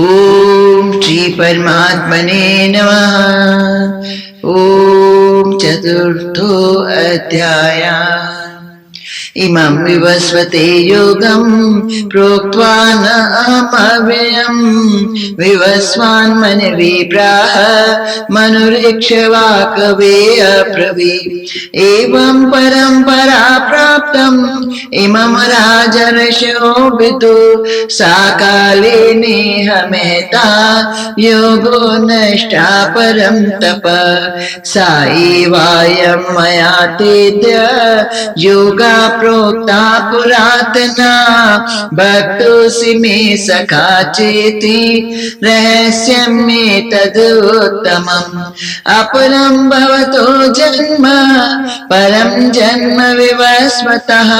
ओम श्री परमात्मने नमः। ओम चतुर्थो अध्याय। इमं विवस्वते योगं प्रोक्त्वा न अमव्ययम् विवस्वान् मनविप्राह मनुरीक्ष्यवाकवे अब्रवीत्। एवं परम्परा प्राप्तम् इमं राजर्षयो विदु साकाले नेह मेहता योगो नष्टा परं तप सा एवायं मया तेद्य योगा प्रोक्ता पुरातना भक्तोऽसि मे सखा चेति रहस्यं मे तदुत्तमम्। अपरं भवतो जन्म परं जन्म विवस्वतः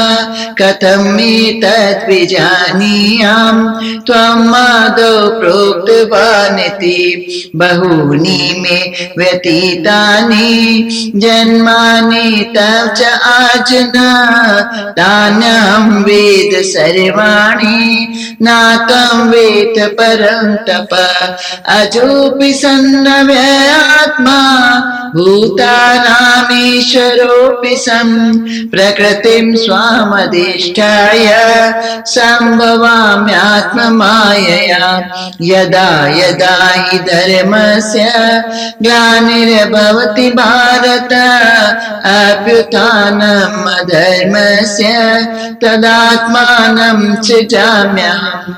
कथम् एतद् विजानीयाम् त्वम् आदौ प्रोक्तवानिति। बहूनि मे व्यतीतानि जन्मानि तव च आजना तान्यहं वेद सर्वाणि नातं वेद परं तप। अजोऽपि सन्नव्ययात्मा भूतानामीश्वरोऽपि सन् प्रकृतिं स्वामधिष्ठाय सम्भवाम्यात्ममायया। यदा यदा हि धर्मस्य ग्लानिर्भवति भारत अभ्युत्थानम् अधर्मस्य तदात्मानं सृजाम्यहम्।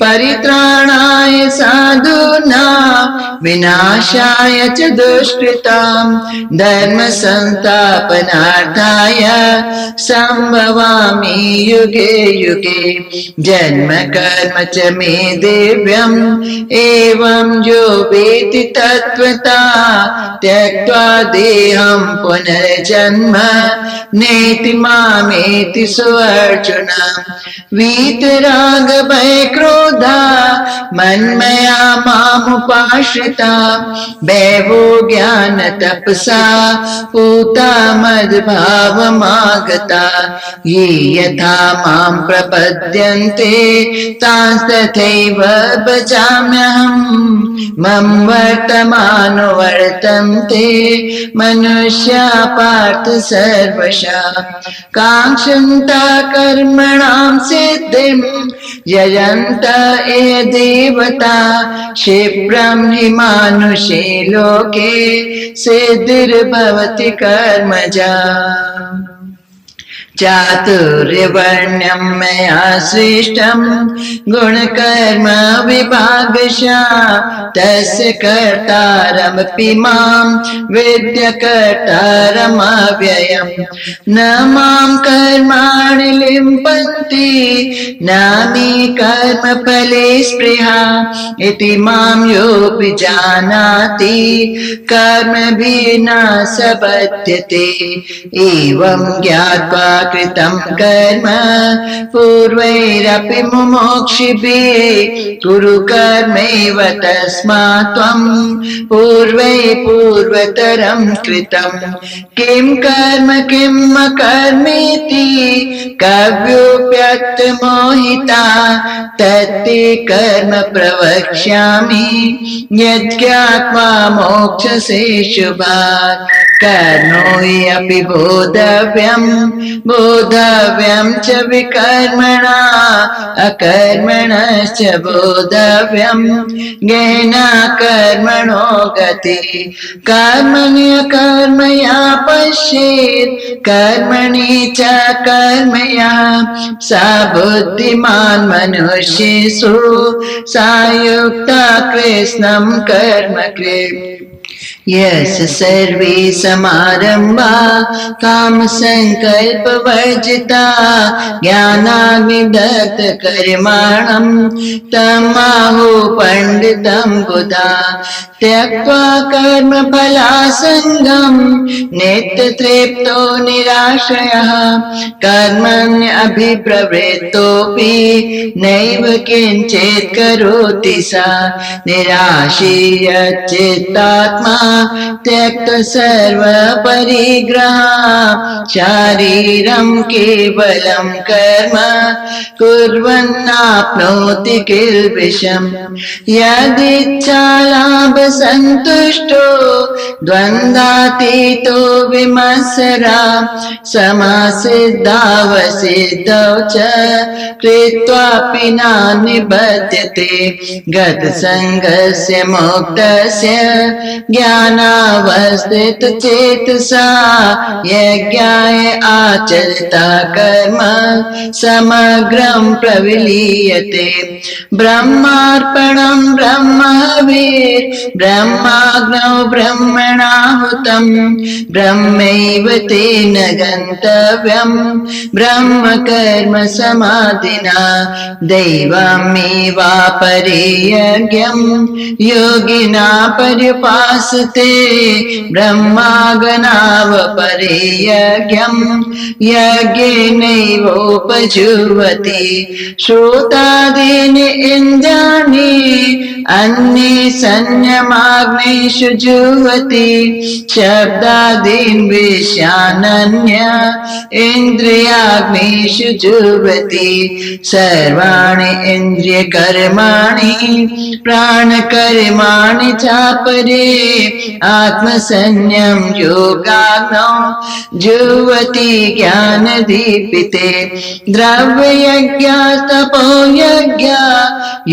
परित्राणाय साधूनां विनाशाय च दुष्कृतां धर्म संस्थापनार्थाय संभवामि युगे युगे। जन्म कर्म च मे दिव्यम् एवं यो वेत्ति तत्त्वता त्यक्त्वा देहं पुनर्जन्म नेति मामेति सुअर्जुन। वीतराग भय क्रोधा मन्मया मामुपाश्रिता दैवो ज्ञान तपसा पूता मद्भावमागता। ये यथा मां प्रपद्यन्ते तांस्तथैव भजाम्यहम्। मम वर्तमानुवर्तन्ते मनुष्या पार्थ सर्वशः काङ्क्षन्ता कर्मणां सिद्धिं यजन्त ये देवता। क्षिप्रं हि मानुषे लोके सिद्धिर्भवति कर्मजा। चातुर्यवर्ण्यं मया सृष्टं गुणकर्म विभागशः तस्य कर्तारमपि मां विद्य कर्तारमव्ययम्। न मां कर्माणि लिम्पन्ति न मे कर्मफले स्पृहा इति मां योऽपि जानाति कर्मभिः न स बध्यते। एवं ज्ञात्वा कृतं कर्म पूर्वैरपि मुमुक्षुभिः कुरु कर्मैव तस्मात् त्वं पूर्वै पूर्वतरं कृतं। किं कर्म किम् अकर्मेति कव्योऽप्यक्तमोहिता तत्ते कर्म प्रवक्ष्यामि यज्ञात्वा मोक्षसे शुभात्। कर्मो ह्यपि बोधव्यं च विकर्मणा अकर्मणश्च बोधव्यं ज्ञेन कर्मणो गतिः। कर्मण्यकर्मया पश्येत् कर्मणि च कर्मया सा बुद्धिमान् मनुष्येषु सा युक्ता कृत्स्नं कर्म कृत्। यस्य सर्वे समारम्भा कामसङ्कल्पवर्जिता ज्ञानाग्निदग्धकर्माणं तमाहु पण्डितं बुधा। त्यक्त्वा कर्मफलासङ्गं नित्यतृप्तो निराश्रयः कर्मण्यभिप्रवृत्तोऽपि नैव किञ्चित् करोति सा निराशीर्यच्चित्तात्मा त्यक्त सर्व परिग्रह शारीरं केवलं कर्म कुर्वन्नाप्नोति किल्बिषम् यदिच्छा लाभ संतुष्टो द्वन्द्वातीतो विमत्सरा समासिद्धावसिद्धौ च कृत्वापि नानिबध्यते गतसङ्गस्य मुक्तस्य ज्ञानावस्थितचेतसा यज्ञाय आचरिता कर्म समग्रं प्रविलीयते ब्रह्मार्पणं ब्रह्मवीर् ब्रह्माग्नौ ब्रह्मणाहुतं ब्रह्मैव तेन गन्तव्यं ब्रह्म कर्म समाधिना दैवमेवापरे यज्ञं योगिना पर्युपासते ब्रह्मागनावपरे यज्ञं यज्ञेनैवोपजुह्वति श्रोतादीनि इन्द्रियाणि अन्ये संयमाग्नेषु जुह्वति शब्दादीन् विषयानन्य इन्द्रियाग्नेषु जुह्वति सर्वाणि इन्द्रियकर्माणि प्राणकर्माणि चापरे आत्मसंयम योगाग्नौ जुह्वति ज्ञानदीपिते द्रव्ययज्ञा तपोयज्ञा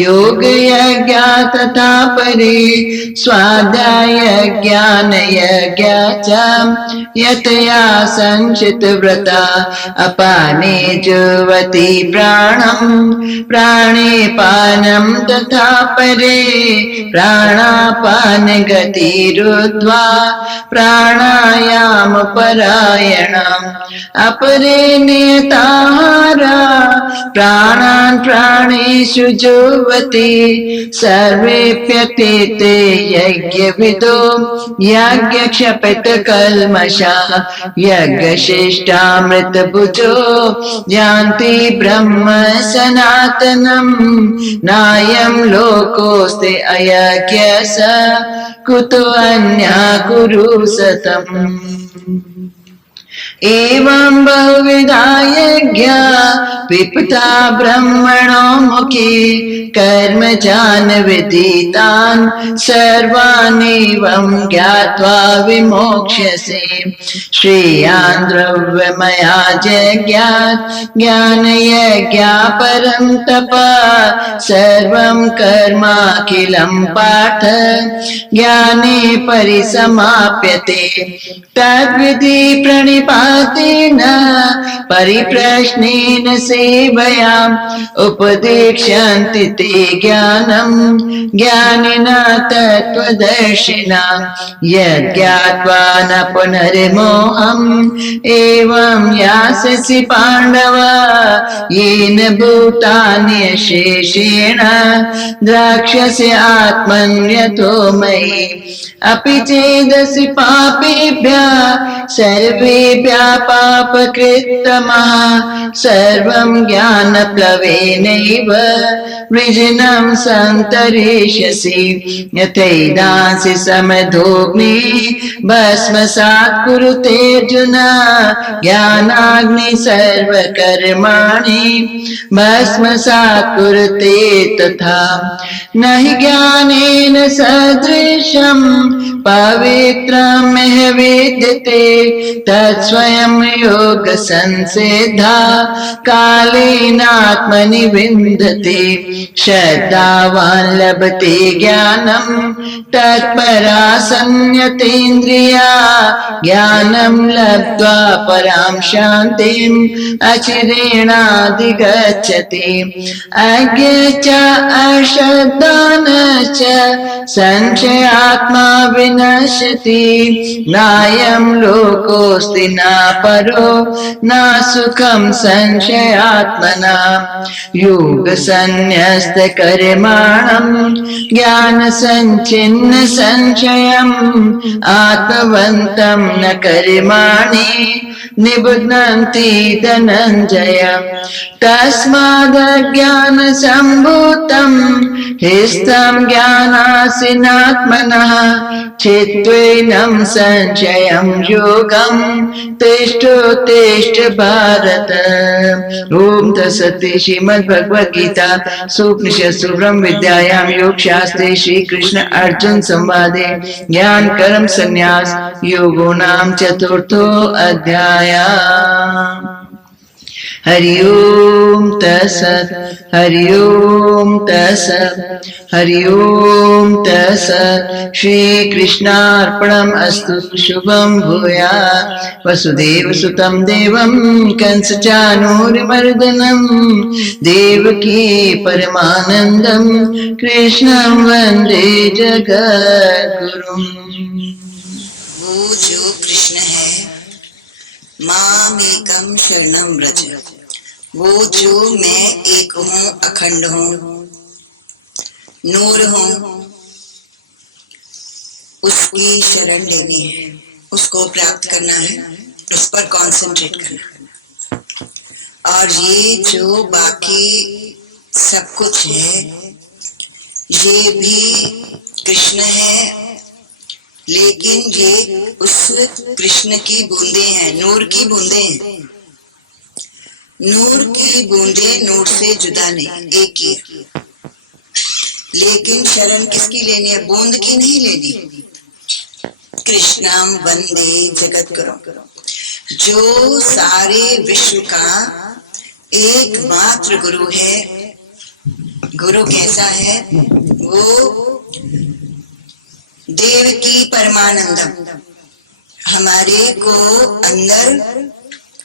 योगयज्ञा तथा परे स्वाध्याय ज्ञानयज्ञा च यतया संचितव्रता अपाने जुह्वति प्राणं प्राणे पानं तथा परे प्राणापान गतिरुद्ध्वा प्राणायाम परायणम् अपरे नियताहारा प्राणान् प्राणेषु जुह्वति सर्वेऽप्यतीते यज्ञविदो यज्ञक्षपितकल्मषा यज्ञशिष्टामृतभुजो यान्ति ब्रह्म सनातनम् नायं लोकोऽस्ति अयज्ञस कुतो अन्यः कुरु सतम् एवं बहुविधा यज्ञा विपता ब्रह्मणो मुखे कर्म जान विदितान् सर्वानेवं ज्ञात्वा विमोक्ष्यसे श्रेयान् द्रव्यमया जज्ञात् ज्ञानयज्ञा परं तपः सर्वं कर्माखिलं पार्थ ज्ञाने परिसमाप्यते तद्विधि प्रणिपातेन परिप्रश्नेन सेवयाम् उपदेक्ष्यन्ति ते ज्ञानं ज्ञानिना तत्त्वदर्शिना यज्ञात्वा न पुनर्मोहम् एवं यास्यसि पाण्डव येन भूतानि शेषेण द्रक्ष्यसि आत्मन्यतो मयि अपि चेदसि पापेभ्यः सर्वेभ्यः पापकृत्तमः सर्वं ज्ञानप्लवेनैव वृजनं सन्तरिष्यसि यथैदांसि समधोऽग्नि भस्मसात् कुरुते अर्जुन ज्ञानाग्नि सर्वकर्माणि भस्मसात् कुरुते तथा न हि ज्ञानेन सदृशं पवित्रमिह विद्यते तत्स्वयं योगसंसिद्धा कालेनात्मनि विन्दते श्रद्धावान् लभते ज्ञानं तत्परासंयतेन्द्रिया ज्ञानं लब्ध्वा परां शान्तिम् अचिरेणाधिगच्छति अज्ञ च अश्रद्धान च संशयात्मा विनश्यति नायं लोकोऽस्ति न परो न सुखम संशयात्मना योग संन्यस्त कर्माणं ज्ञान संचिन्न संशयम् आत्मवन्तं न कर्माणि निबध्नन्ति धनञ्जय तस्मादज्ञान सम्भूतं हिस्तं ज्ञानासिनात्मनः चित्त्वैनं संशयं योगं तिष्ठोत्तिष्ठ भारत। ओम तत्सत्। श्रीमद्भगवद्गीता सूपनिषत्सु ब्रह्म विद्यायां योग शास्त्रे श्री कृष्ण अर्जुन संवादे ज्ञान कर्म संन्यास योगो नाम चतुर्थो अध्याय। हरि ओम तत्सत्। हरि ओम तत्सत्। हरि ओम तत्सत्। श्री कृष्णार्पणम् अस्तु। शुभं भूयात्। वसुदेव सुतं देवं कंस चाणूरमर्दनं देवकी परमानन्दं कृष्णं वन्दे जगद्गुरुम्। वो जो कृष्ण है मामेकं शरणं व्रज, वो जो मैं एक हूँ, अखंड हूँ, नूर हूँ, उसकी शरण लेनी है, उसको प्राप्त करना है, उस पर कंसंट्रेट करना है। और ये जो बाकी सब कुछ है ये भी कृष्ण है, लेकिन ये उस कृष्ण की बूंदे हैं, नूर की बूंदे हैं। नूर की बूंदे नूर से जुदा नहीं, एक ही। लेकिन शरण किसकी लेनी है? बूंद की नहीं लेनी। कृष्णम वंदे जगद्गुरु, जो सारे विश्व का एकमात्र गुरु है। गुरु कैसा है? वो देवकी परमानंदम, हमारे को अंदर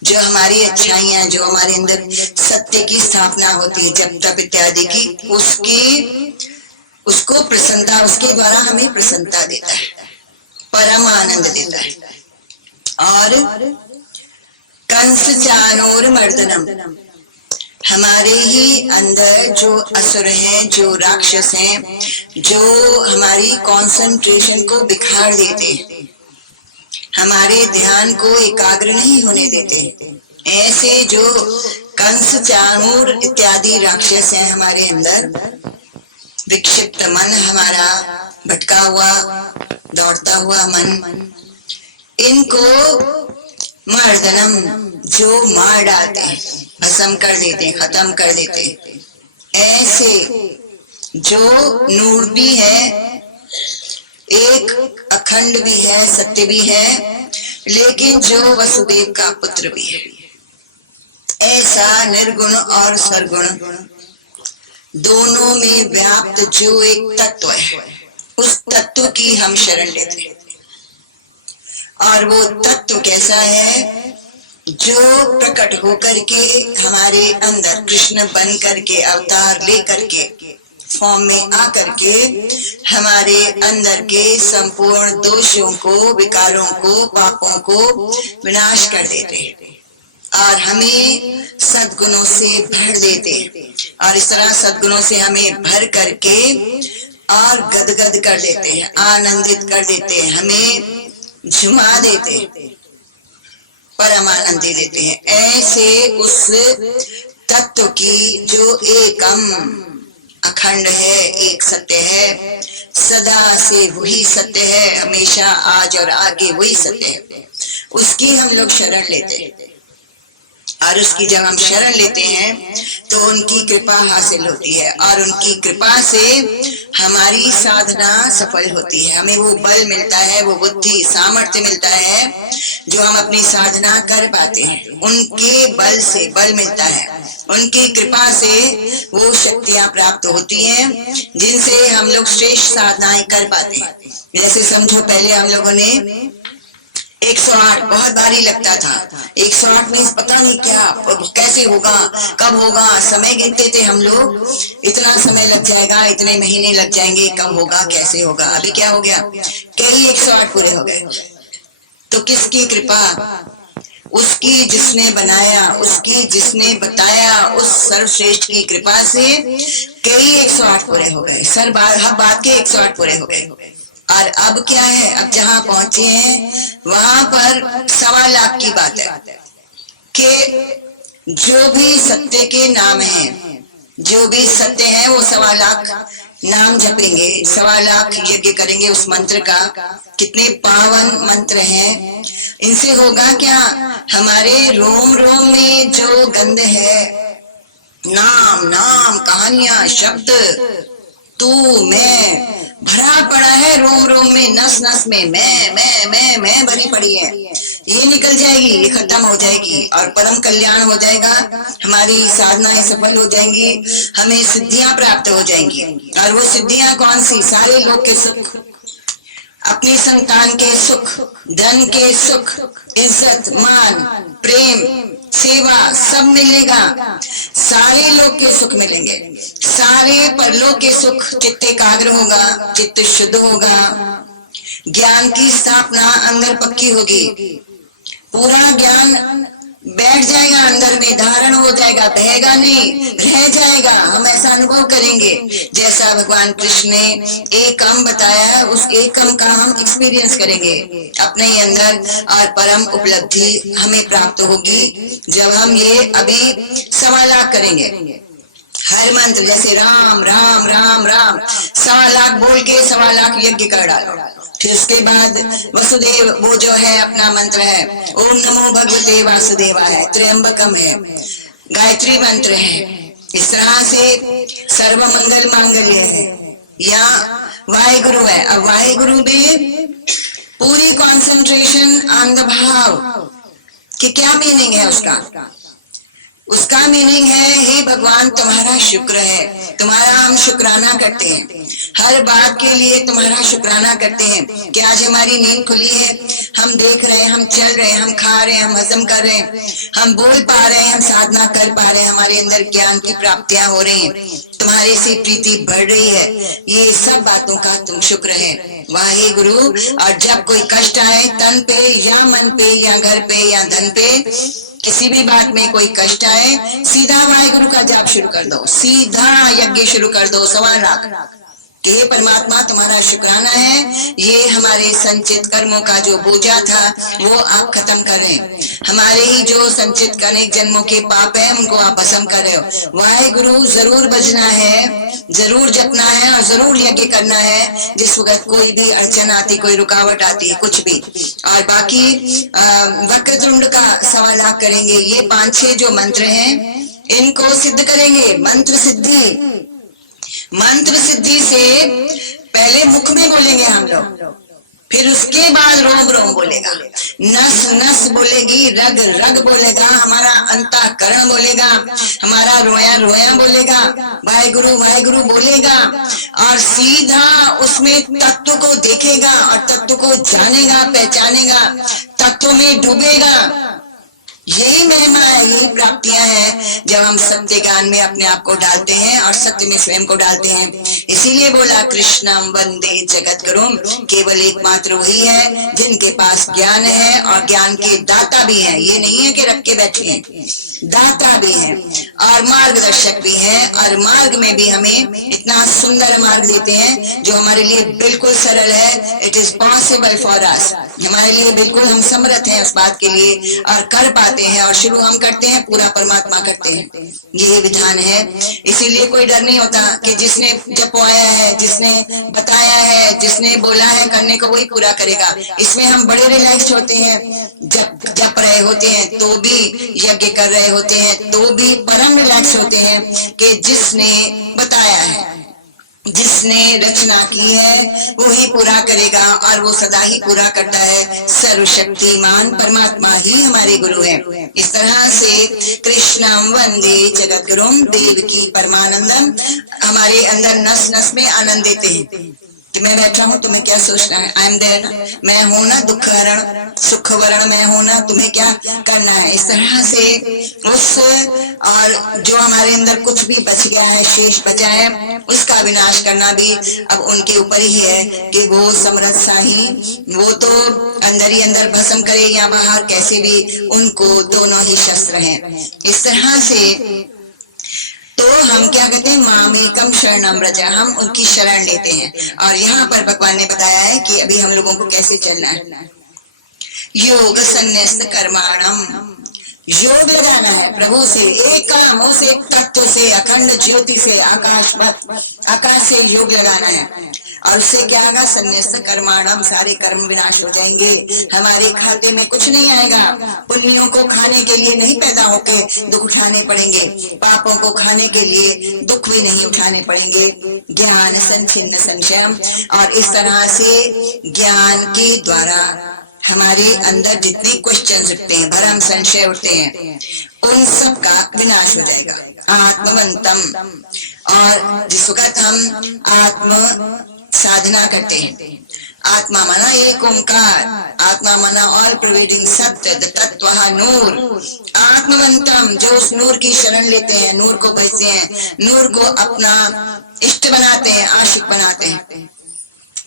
जो हमारी अच्छाइयां, जो हमारे अंदर सत्य की स्थापना होती है, जब तप इत्यादि की, उसको प्रसन्नता, उसके द्वारा हमें प्रसन्नता देता है, परम आनंद देता है। और कंस चाणूर मर्दनम, हमारे ही अंदर जो असुर हैं, जो राक्षस हैं, जो हमारी कंसंट्रेशन को बिखार देते, हमारे ध्यान को एकाग्र नहीं होने देते, ऐसे जो कंस चाणूर इत्यादि राक्षस हैं हमारे अंदर, विक्षिप्त मन, हमारा भटका हुआ दौड़ता हुआ मन, इनको मर्दनम, जो मार डालते हैं, भस्म कर देते, खत्म कर देते। ऐसे जो नूर भी है, एक अखंड भी है, सत्य भी है, लेकिन जो वसुदेव का पुत्र भी है, ऐसा निर्गुण और सरगुण दोनों में व्याप्त जो एक तत्व है, उस तत्व की हम शरण लेते हैं। और वो तत्व कैसा है? जो प्रकट होकर के हमारे अंदर कृष्ण बन करके, अवतार ले करके, फॉर्म में आकर के हमारे अंदर के संपूर्ण दोषों को, विकारों को, पापों को विनाश कर देते और हमें सद्गुणों से भर देते। और इस तरह सद्गुणों से हमें भर करके और गदगद कर देते हैं, आनंदित कर देते हैं, हमें झुमा देते, परम आनंद दे देते हैं। ऐसे उस तत्व की जो एकम अखंड है, एक सत्य है, सदा से वही सत्य है, हमेशा, आज और आगे वही सत्य है, उसकी हम लोग शरण लेते हैं। और उसकी जब हम शरण लेते हैं तो उनकी कृपा हासिल होती है, और उनकी कृपा से हमारी साधना सफल होती है। हमें वो बल मिलता है, वो बुद्धि, सामर्थ्य मिलता है जो हम अपनी साधना कर पाते हैं। उनके बल से बल मिलता है, उनकी कृपा से वो शक्तियां प्राप्त होती हैं जिनसे हम लोग श्रेष्ठ साधनाएं कर पाते हैं। जैसे समझो, पहले हम लोगों ने 108 बहुत भारी लगता था। 108 में पता नहीं क्या, कैसे होगा, कब होगा, समय गिनते थे हम लोग, इतना समय लग जाएगा, इतने महीने लग जाएंगे, कब होगा, कैसे होगा। अभी क्या हो गया, कई 108 पूरे हो गए। तो किसकी कृपा? उसकी जिसने बनाया, उसकी जिसने बताया, उस सर्वश्रेष्ठ की कृपा से कई 108 पूरे हो गए। हर बात के 108 पूरे हो गए। और अब क्या है, अब जहां पहुंचे हैं वहां पर 1.25 लाख की बात है कि जो भी सत्य के नाम हैं, जो भी सत्य है वो 1.25 लाख नाम जपेंगे, 1.25 लाख यज्ञ करेंगे उस मंत्र का। कितने पावन मंत्र हैं। इनसे होगा क्या, हमारे रोम रोम में जो गंध है, नाम नाम कहानियां शब्द तू मैं भरा पड़ा है रोम रोम में, नस नस में मैं भरी पड़ी है। ये निकल जाएगी, ये खत्म हो जाएगी और परम कल्याण हो जाएगा। हमारी साधनाएं सफल हो जाएंगी, हमें सिद्धियां प्राप्त हो जाएंगी। और वो सिद्धियां कौन सी, सारे लोग के सुख, अपनी संतान के सुख, धन के सुख, इज्जत मान प्रेम सेवा सब मिलेगा। सारे लोग के सुख मिलेंगे, सारे परलोक के सुख। चित्त एकाग्र होगा, चित्त शुद्ध होगा, ज्ञान की स्थापना अंदर पक्की होगी, पूरा ज्ञान बैठ जाएगा अंदर में, धारण हो जाएगा, बहेगा नहीं, रह जाएगा। हम ऐसा अनुभव करेंगे जैसा भगवान कृष्ण ने एकम बताया, उस एकम का हम एक्सपीरियंस करेंगे अपने ही अंदर। और परम उपलब्धि हमें प्राप्त होगी जब हम ये अभी 1.25 लाख करेंगे। हर मंत्र जैसे राम राम राम राम 1.25 लाख बोल के 1.25 लाख यज्ञ कर डालो। फिर उसके बाद वसुदेव, वो जो है अपना मंत्र है, ओम नमो भगवते वासुदेवा है, त्र्यंबकम है, गायत्री मंत्र है। इस तरह से सर्व मंगल मांगल्य है या वाहेगुरु है। अब वाहेगुरु में पूरी कॉन्सेंट्रेशन ऑन द भाव कि क्या मीनिंग है उसका मीनिंग है, हे भगवान तुम्हारा शुक्र है, तुम्हारा हम शुक्राना करते हैं, हर बात के लिए तुम्हारा शुक्राना करते हैं कि आज हमारी नींद खुली है, हम देख रहे हैं, हम चल रहे हैं, हम खा रहे हैं, हम हजम कर रहे हैं, हम बोल पा रहे हैं, हम साधना कर पा रहे हैं, हमारे अंदर ज्ञान की प्राप्तियां हो रही हैं, तुम्हारे से प्रीति बढ़ रही है। ये सब बातों का तुम शुक्र है, वाहे गुरु। और जब कोई कष्ट आए तन पे या मन पे या घर पे या धन पे, किसी भी बात में कोई कष्ट आए, सीधा वाहेगुरु का जाप शुरू कर दो, सीधा यज्ञ शुरू कर दो 1.25 लाख कि हे परमात्मा तुम्हारा शुक्राना है, ये हमारे संचित कर्मों का जो बोझा था वो आप खत्म करें, हमारे ही जो संचित अनेक जन्मों के पाप है उनको आप भस्म कर रहे हो। वाहेगुरु जरूर बजना है, जरूर जपना है और जरूर यज्ञ करना है जिस वक्त कोई भी अड़चन आती, कोई रुकावट आती, कुछ भी। और बाकी वक्रतुंड का 1.25 लाख करेंगे। ये 5-6 जो मंत्र हैं इनको सिद्ध करेंगे। मंत्र सिद्धि से पहले मुख में बोलेंगे हम लोग, फिर उसके बाद रोम रोम बोलेगा, नस नस बोलेगी, रग रग बोलेगा, हमारा अंतःकरण बोलेगा, हमारा रोया रोया बोलेगा, वाहेगुरु बोलेगा और सीधा उसमें तत्व को देखेगा और तत्व को जानेगा, पहचानेगा, तत्व में डूबेगा। यही महिमा है, यही प्राप्तियां हैं जब हम सत्य ज्ञान में अपने आप को डालते हैं और सत्य में स्वयं को डालते हैं। इसीलिए बोला कृष्णम वंदे जगत गुरुम, केवल एकमात्र वही है जिनके पास ज्ञान है और ज्ञान के दाता भी हैं। ये नहीं है कि रख के बैठे हैं, दाता भी हैं और मार्गदर्शक भी हैं। और मार्ग में भी हमें इतना सुंदर मार्ग देते हैं जो हमारे लिए बिल्कुल सरल है। It is possible for us, हमारे लिए बिल्कुल हम समर्थ हैं उस बात के लिए और कर पाते हैं। और शुरू हम करते हैं, पूरा परमात्मा करते हैं। ये विधान है, इसीलिए कोई डर नहीं होता कि जिसने जपवाया है, जिसने बताया है, जिसने बोला है करने को वही पूरा करेगा। इसमें हम बड़े रिलैक्स होते हैं। जप रहे होते हैं तो भी, यज्ञ कर रहे होते हैं तो भी परम रिलैक्स होते हैं कि जिसने बताया है, जिसने रचना की है वो ही पूरा करेगा और वो सदा ही पूरा करता है। सर्वशक्तिमान परमात्मा ही हमारे गुरु हैं। इस तरह से कृष्णम वंदे जगत गुरुम, देव की परमानंदम, हमारे अंदर नस नस में आनंद देते हैं कि कि मैं बैठा हूं, तुम्हें क्या सोचना है? आई एम देयर ना, मैं हूं ना, दुख हरण सुख वरण मैं हूं ना, तुम्हें क्या करना है? इस तरह से उस और जो हमारे अंदर कुछ भी बच गया है, शेष बचा है, उसका विनाश करना भी अब उनके ऊपर ही है कि वो समर्थ साही, वो तो अंदर ही अंदर भस्म करे या बाहर कैसे भी, उनको दोनों ही शस्त्र हैं। इस तरह से तो हम क्या कहते हैं, मामेकम शरणम व्रज, हम उनकी शरण लेते हैं। और यहाँ पर भगवान ने बताया है कि अभी हम लोगों को कैसे चलना है। योग संन्यास्त कर्माणम, योग लगाना है प्रभु से, एक काम से, तत्व से, अखंड ज्योति से, आकाश से योग लगाना है। और उससे क्या होगा? संन्यास्त कर्माणम, सारे कर्म विनाश हो जाएंगे, हमारे खाते में कुछ नहीं आएगा। पुण्यों को खाने के लिए नहीं पैदा होके दुख उठाने पड़ेंगे, पापों को खाने के लिए दुख भी नहीं उठाने पड़ेंगे। ज्ञान संचिन्न संशयम, और इस तरह से ज्ञान के द्वारा हमारे अंदर जितने क्वेश्चन उठते हैं, भरम संशय उठते हैं, उन सब का विनाश हो जाएगा। आत्मवंतम, और जिस वक्त हम आत्म साधना करते हैं, आत्मा माना एक ओंकार, आत्मा माना ऑल प्रोवाइडिंग सत्य, तत्व नूर, आत्मवंतम, जो उस नूर की शरण लेते हैं, नूर को भजते हैं, नूर को अपना इष्ट बनाते हैं, आशिक बनाते हैं,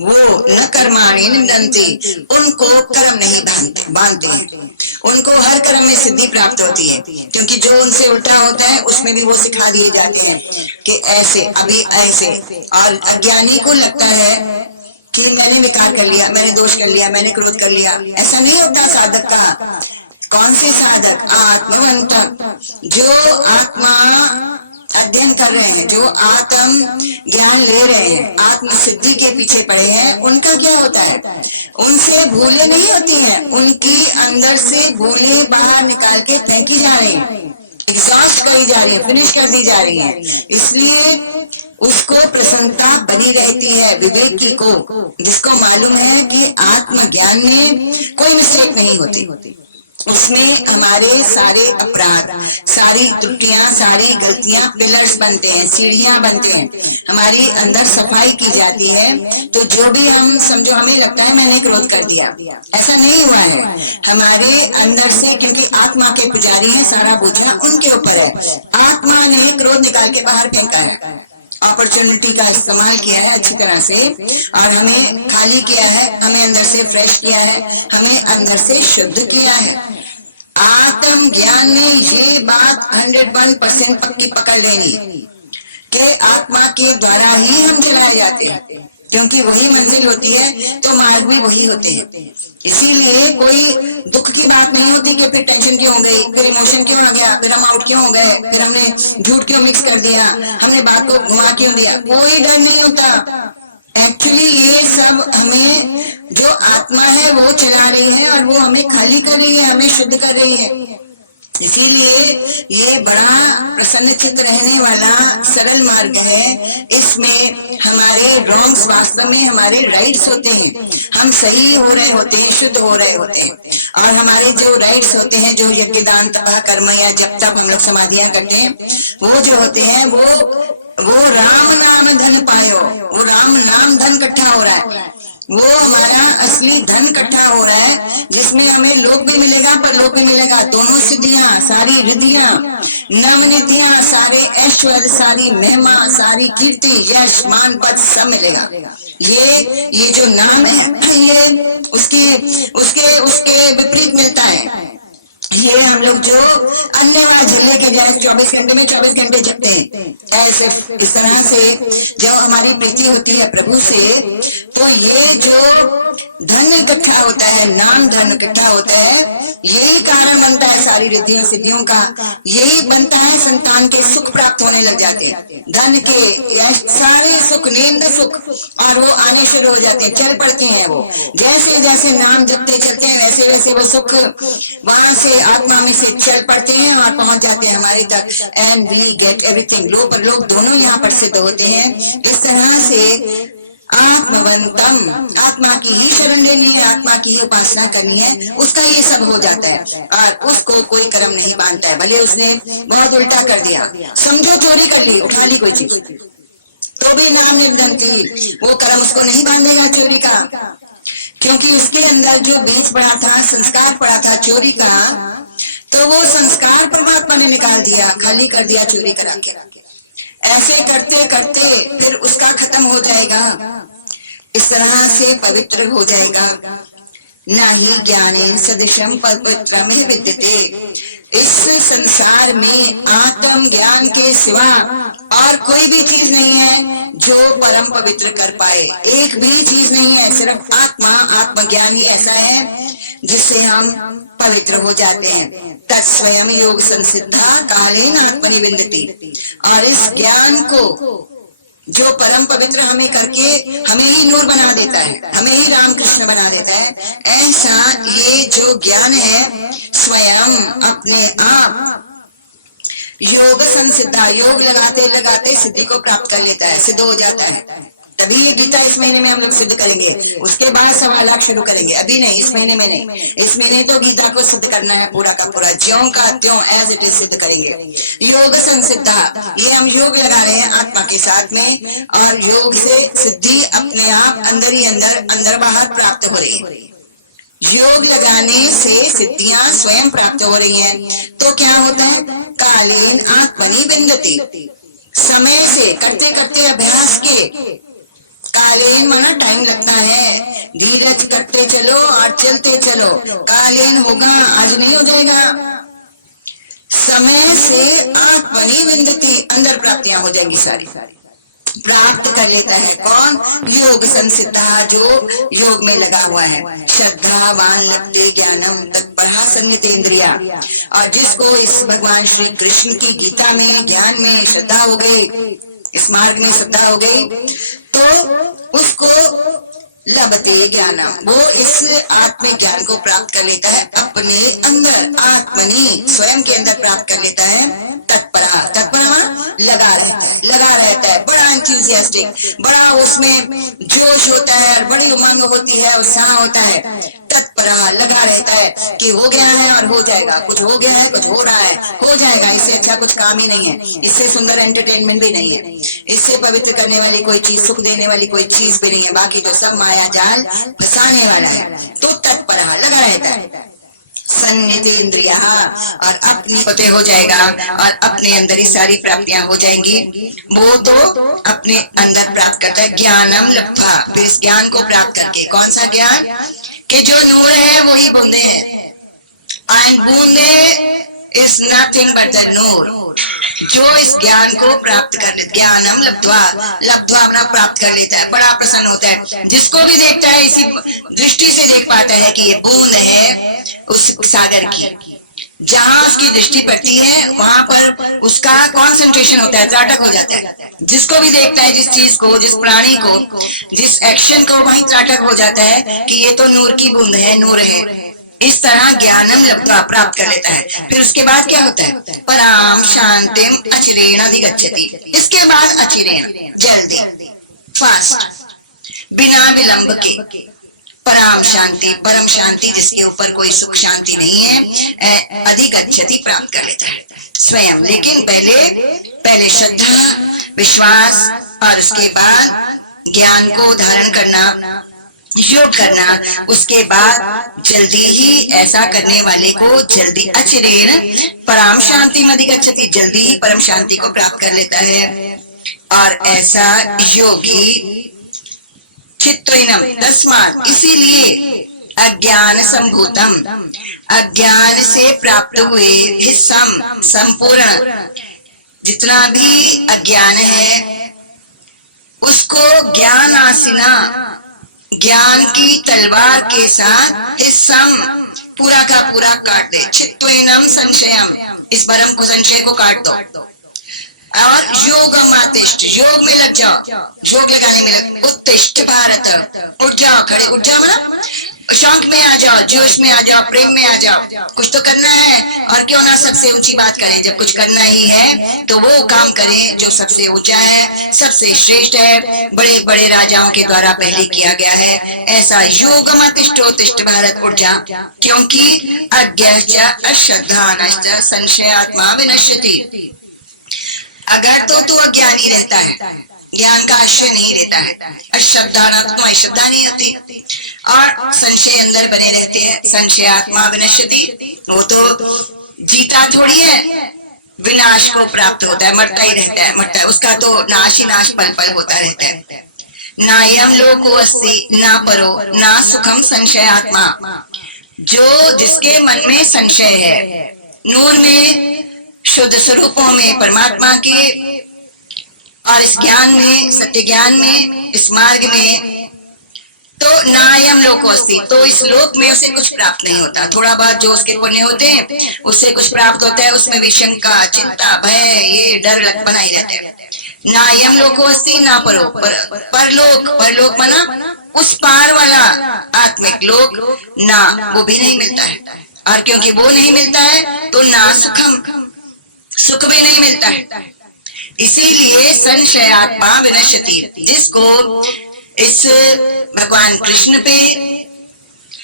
वो न कर्माणि निबंधन्ति, उनको कर्म नहीं बांधते हैं, उनको हर कर्म में सिद्धि प्राप्त होती है, क्योंकि जो उनसे उल्टा होता है उसमें भी वो सिखा दिए जाते हैं कि ऐसे, अभी ऐसे। और अज्ञानी को लगता है कि मैंने विकार कर लिया, मैंने दोष कर लिया, मैंने क्रोध कर लिया। ऐसा नहीं होता साधक का। कौन से साधक? आत्मवंत, जो आत्मा अध्ययन कर रहे हैं, जो आत्म ज्ञान ले रहे हैं, आत्म सिद्धि के पीछे पड़े हैं, उनका क्या होता है? उनसे भूलें नहीं होती हैं, उनकी अंदर से भूलें बाहर निकाल के फेंकी जा रही हैं, एग्जॉस्ट करी जा रही है, फिनिश कर दी जा रही है। इसलिए उसको प्रसन्नता बनी रहती है विवेकी को, जिसको मालूम है कि आत्म ज्ञान में कोई मिस्टेक नहीं होती, उसमें हमारे सारे अपराध, सारी त्रुटियां, सारी गलतियां पिलर्स बनते हैं, सीढ़ियां बनते हैं, हमारी अंदर सफाई की जाती है। तो जो भी हम समझो, हमें लगता है मैंने क्रोध कर दिया, ऐसा नहीं हुआ है हमारे अंदर से, क्योंकि आत्मा के पुजारी हैं, सारा बोझा उनके ऊपर है। आत्मा ने क्रोध निकाल के बाहर फेंका है, अपॉर्चुनिटी का इस्तेमाल किया है अच्छी तरह से, और हमें खाली किया है, हमें अंदर से फ्रेश किया है, हमें अंदर से शुद्ध किया है। आत्म ज्ञान ने ये बात 101% पक्की पकड़ लेनी कि आत्मा के द्वारा ही हम जलाए जाते हैं, क्योंकि वही मंजिल होती है तो मार्ग भी वही होते हैं। इसीलिए कोई दुख की बात नहीं होती कि फिर टेंशन क्यों हो गई, फिर इमोशन क्यों आ गया, फिर हम आउट क्यों हो गए, फिर हमने झूठ क्यों मिक्स कर दिया, हमने बात को घुमा क्यों दिया। कोई डर नहीं होता। एक्चुअली ये सब हमें जो आत्मा है वो चला रही है, और वो हमें खाली कर रही है, हमें शुद्ध कर रही है। इसीलिए ये बड़ा प्रसन्न चित्त रहने वाला सरल मार्ग है। इसमें हमारे रॉन्ग्स वास्तव में हमारे राइट्स होते हैं, हम सही हो रहे होते हैं, शुद्ध हो रहे होते हैं, और हमारे जो राइट्स होते हैं, जो यज्ञ दान तपा कर्म या जब तक हम लोग समाधियां करते हैं, वो जो होते हैं वो राम नाम धन पायो, वो राम नाम धन इकट्ठा हो रहा है, वो हमारा असली धन इकट्ठा हो रहा है, जिसमें हमें लोक भी मिलेगा परलोक भी मिलेगा। दोनों सिद्धियां, सारी रिद्धियां, नवनिधियां, सारे ऐश्वर्य, सारी महिमा, सारी कीर्ति, यश, मान, पद सब मिलेगा। ये जो नाम है ये उसके विपरीत मिलता है। ये हम लोग जो अन्य झूले के गैस 24 घंटे में 24 घंटे जगते हैं, ऐसे इस तरह से जब हमारी प्रीति होती है प्रभु से, तो ये जो धन इकट्ठा होता है, नाम धन इकट्ठा होता है, यही कारण बनता है सारी रिद्धियों सिद्धियों का, यही बनता है संतान के सुख प्राप्त होने लग जाते हैं, धन के सारे सुख, नींद सुख, और वो आने शुरू हो जाते हैं, चल पड़ते हैं। वो जैसे जैसे नाम जपते चलते हैं वैसे वैसे वो सुख वहां से आत्मा में से चल पड़ते हैं और पहुंच जाते हैं हमारे तक, एंड वी गेट एवरीथिंग। लोक पर लोग दोनों यहाँ पर सिद्ध होते हैं। इस तरह से आत्मवंतम, आत्मा की ही शरण लेनी है, आत्मा की ही उपासना करनी है, उसका ये सब हो जाता है, और उसको कोई कर्म नहीं बांधता है। भले उसने बहुत उल्टा कर दिया, समझो चोरी कर ली, उठा ली कोई चीज, तो भी नाम निबंधती, वो कर्म उसको नहीं बांधेगा चोरी का, क्योंकि उसके अंदर जो बीज पड़ा था, संस्कार पड़ा था चोरी का, तो वो संस्कार परमात्मा ने निकाल दिया, खाली कर दिया चोरी करा के। ऐसे करते करते फिर उसका खत्म हो जाएगा, इस तरह से पवित्र हो जाएगा। ना ही ज्ञानेन सदृशम पवित्रम ही विद्यते, इस संसार में आत्म ज्ञान के सिवा और कोई भी चीज नहीं है जो परम पवित्र कर पाए। एक भी चीज नहीं है, सिर्फ आत्मज्ञान ही ऐसा है जिससे हम पवित्र हो जाते हैं। तत्स्वयं योग संसिद्धा कालेन आत्मनि विन्दति, और इस ज्ञान को जो परम पवित्र हमें करके हमें ही नूर बना देता है, हमें ही रामकृष्ण बना देता है, ऐसा ये जो ज्ञान है स्वयं अपने आप योग संसिद्धा, योग लगाते लगाते सिद्धि को प्राप्त कर लेता है, सिद्ध हो जाता है। तभी ये गीता इस महीने में हम लोग सिद्ध करेंगे, उसके बाद 1.25 लाख शुरू करेंगे, अभी नहीं, इस महीने में नहीं। इस महीने तो गीता को सिद्ध करना है पूरा का पूरा, ज्यों का त्यों एज इट इज सिद्ध करेंगे। योग संसिद्धा, ये हम योग लगा रहे हैं आत्मा के साथ में, और योग से सिद्धि अपने आप अंदर ही अंदर बाहर प्राप्त हो रही है। योग लगाने से सिद्धियां स्वयं प्राप्त हो रही हैं। तो क्या होता है, कालीन आत्मनि विन्दति, समय से करते करते अभ्यास के, कालीन माना टाइम लगता है, धीरज करते चलो और चलते चलो, कालीन होगा, आज नहीं हो जाएगा। समय से आत्मनि विन्दति, अंदर प्राप्तियां हो जाएंगी सारी प्राप्त कर लेता है। कौन? योग संसिद्धा, जो योग में लगा हुआ है। श्रद्धावान लभते ज्ञानम तत्परः संयतेन्द्रिया, और जिसको इस भगवान श्री कृष्ण की गीता में ज्ञान में श्रद्धा हो गई, इस मार्ग में श्रद्धा हो गई, तो उसको लभते ज्ञानम, वो इस आत्म ज्ञान को प्राप्त कर लेता है अपने अंदर, आत्मनि स्वयं के अंदर प्राप्त कर लेता है। तत्परा, तत्परा लगा रहता है, बड़ा एंथुसियास्टिक, बड़ा उसमें जोश होता है, बड़ी उमंग होती है, उत्साह होता है। तत्परा लगा रहता है कि हो गया है और हो जाएगा, कुछ हो गया है, कुछ हो रहा है, हो जाएगा, इससे अच्छा कुछ काम ही नहीं है, इससे सुंदर एंटरटेनमेंट भी नहीं है, इससे पवित्र करने वाली कोई चीज, सुख देने वाली कोई चीज भी नहीं है, बाकी तो सब माया जाल फंसाने वाला है। तो तत्परा लगा रहता है, संयतेन्द्रिया, और अपनी पते हो जाएगा और अपने अंदर ही सारी प्राप्तियां हो जाएंगी। वो तो अपने अंदर प्राप्त करता है ज्ञानम लब्ध्वा, फिर इस ज्ञान को प्राप्त करके, कौन सा ज्ञान, कि जो नूर है वही बूंदे हैं, एंड बूंदे इज नथिंग बट द नूर। जो इस ज्ञान को प्राप्त कर ले, ज्ञानम लब्ध्वा, लब्ध्वा अपना प्राप्त कर लेता है, बड़ा प्रसन्न होता है। जिसको भी देखता है इसी दृष्टि से देख पाता है कि ये बूंद है उस सागर की, जहाँ उसकी दृष्टि पड़ती है वहां पर उसका कंसंट्रेशन होता है, त्राटक हो जाता है। जिसको भी देखता है, जिस चीज को, जिस प्राणी को, जिस एक्शन को, वहीं त्राटक हो जाता है कि ये तो नूर की बूंद है, नूर है। इस तरह ज्ञानम लब्ध्वा प्राप्त कर लेता है। फिर उसके बाद क्या होता है, पराम शांतिम अचिरेण अधिगच्छति, इसके बाद अचिरेण, जल्दी, फास्ट, बिना विलंब के, पराम शांति, परम शांति, जिसके ऊपर कोई सुख शांति नहीं है, अधिगच्छति प्राप्त कर लेता है स्वयं। लेकिन पहले श्रद्धा, विश्वास, और उसके बाद ज्ञान को धारण करना, योग करना, उसके बाद जल्दी ही ऐसा करने वाले को जल्दी अचिरेण पराम शांति अधिगच्छति, जल्दी ही परम शांति को प्राप्त कर लेता है। और ऐसा योगी चित्तहीनम तस्मात्, इसीलिए अज्ञान संभूतम, अज्ञान से प्राप्त हुए हिस्सम, संपूर्ण जितना भी अज्ञान है उसको ज्ञान आसिना, ज्ञान की तलवार के साथ हिस्सम पूरा का पूरा काट दे। चित्तहीनम संशयम, इस भ्रम को, संशय को काट दो। और योग मातिष्ठ, योग में लग जाओ, योग लगाने में लग, उत्तिष्ठ भारत, उठ जाओ, खड़े उठ जाओ, मतलब शौक में आ जाओ, जोश में आ जाओ, प्रेम में आ जाओ। कुछ तो करना है, और क्यों ना सबसे ऊंची बात करें, जब कुछ करना ही है तो वो काम करें जो सबसे ऊंचा है, सबसे श्रेष्ठ है, बड़े बड़े राजाओं के द्वारा पहले किया गया है। ऐसा योग मतिष्ठोत्तिष्ठ भारत, उठ जा, क्योंकि अज्ञश्च अश्रद्धानश्च संशयात्मा विनश्यति। अगर तो तू अज्ञानी रहता है ज्ञान का आश्रय नहीं लेता है। अश्रद्धा न तो श्रद्धा नहीं होती और संशय अंदर बने रहते हैं। संशय आत्मा विनश्यति, वो तो जीता थोड़ी है, विनाश को प्राप्त होता है, मरता ही रहता है, मरता है, उसका तो नाश ही नाश पल पल होता रहता है। ना यम लोको अस्ति ना परो ना सुखम संशय आत्मा, जो जिसके मन में संशय है, नूर में शुद्ध स्वरूपों में परमात्मा के और इस ज्ञान में, सत्य ज्ञान में, इस मार्ग में, तो नायम लोको अस्ति, तो इस लोक में उसे कुछ प्राप्त नहीं होता। थोड़ा बहुत जो उसके पुण्य होते हैं उससे कुछ प्राप्त होता है, उसमें भी शंका, चिंता, भय, ये डर बना ही रहते हैं। नायम लोको अस्ति ना परो, परलोक, परलोक माना उस पार वाला आत्मिक लोक, ना वो भी नहीं मिलता है। और क्योंकि वो नहीं मिलता है तो ना सुखम, सुख भी नहीं मिलता है। इसीलिए संशय आत्मा विनश्यति, जिसको इस भगवान कृष्ण पे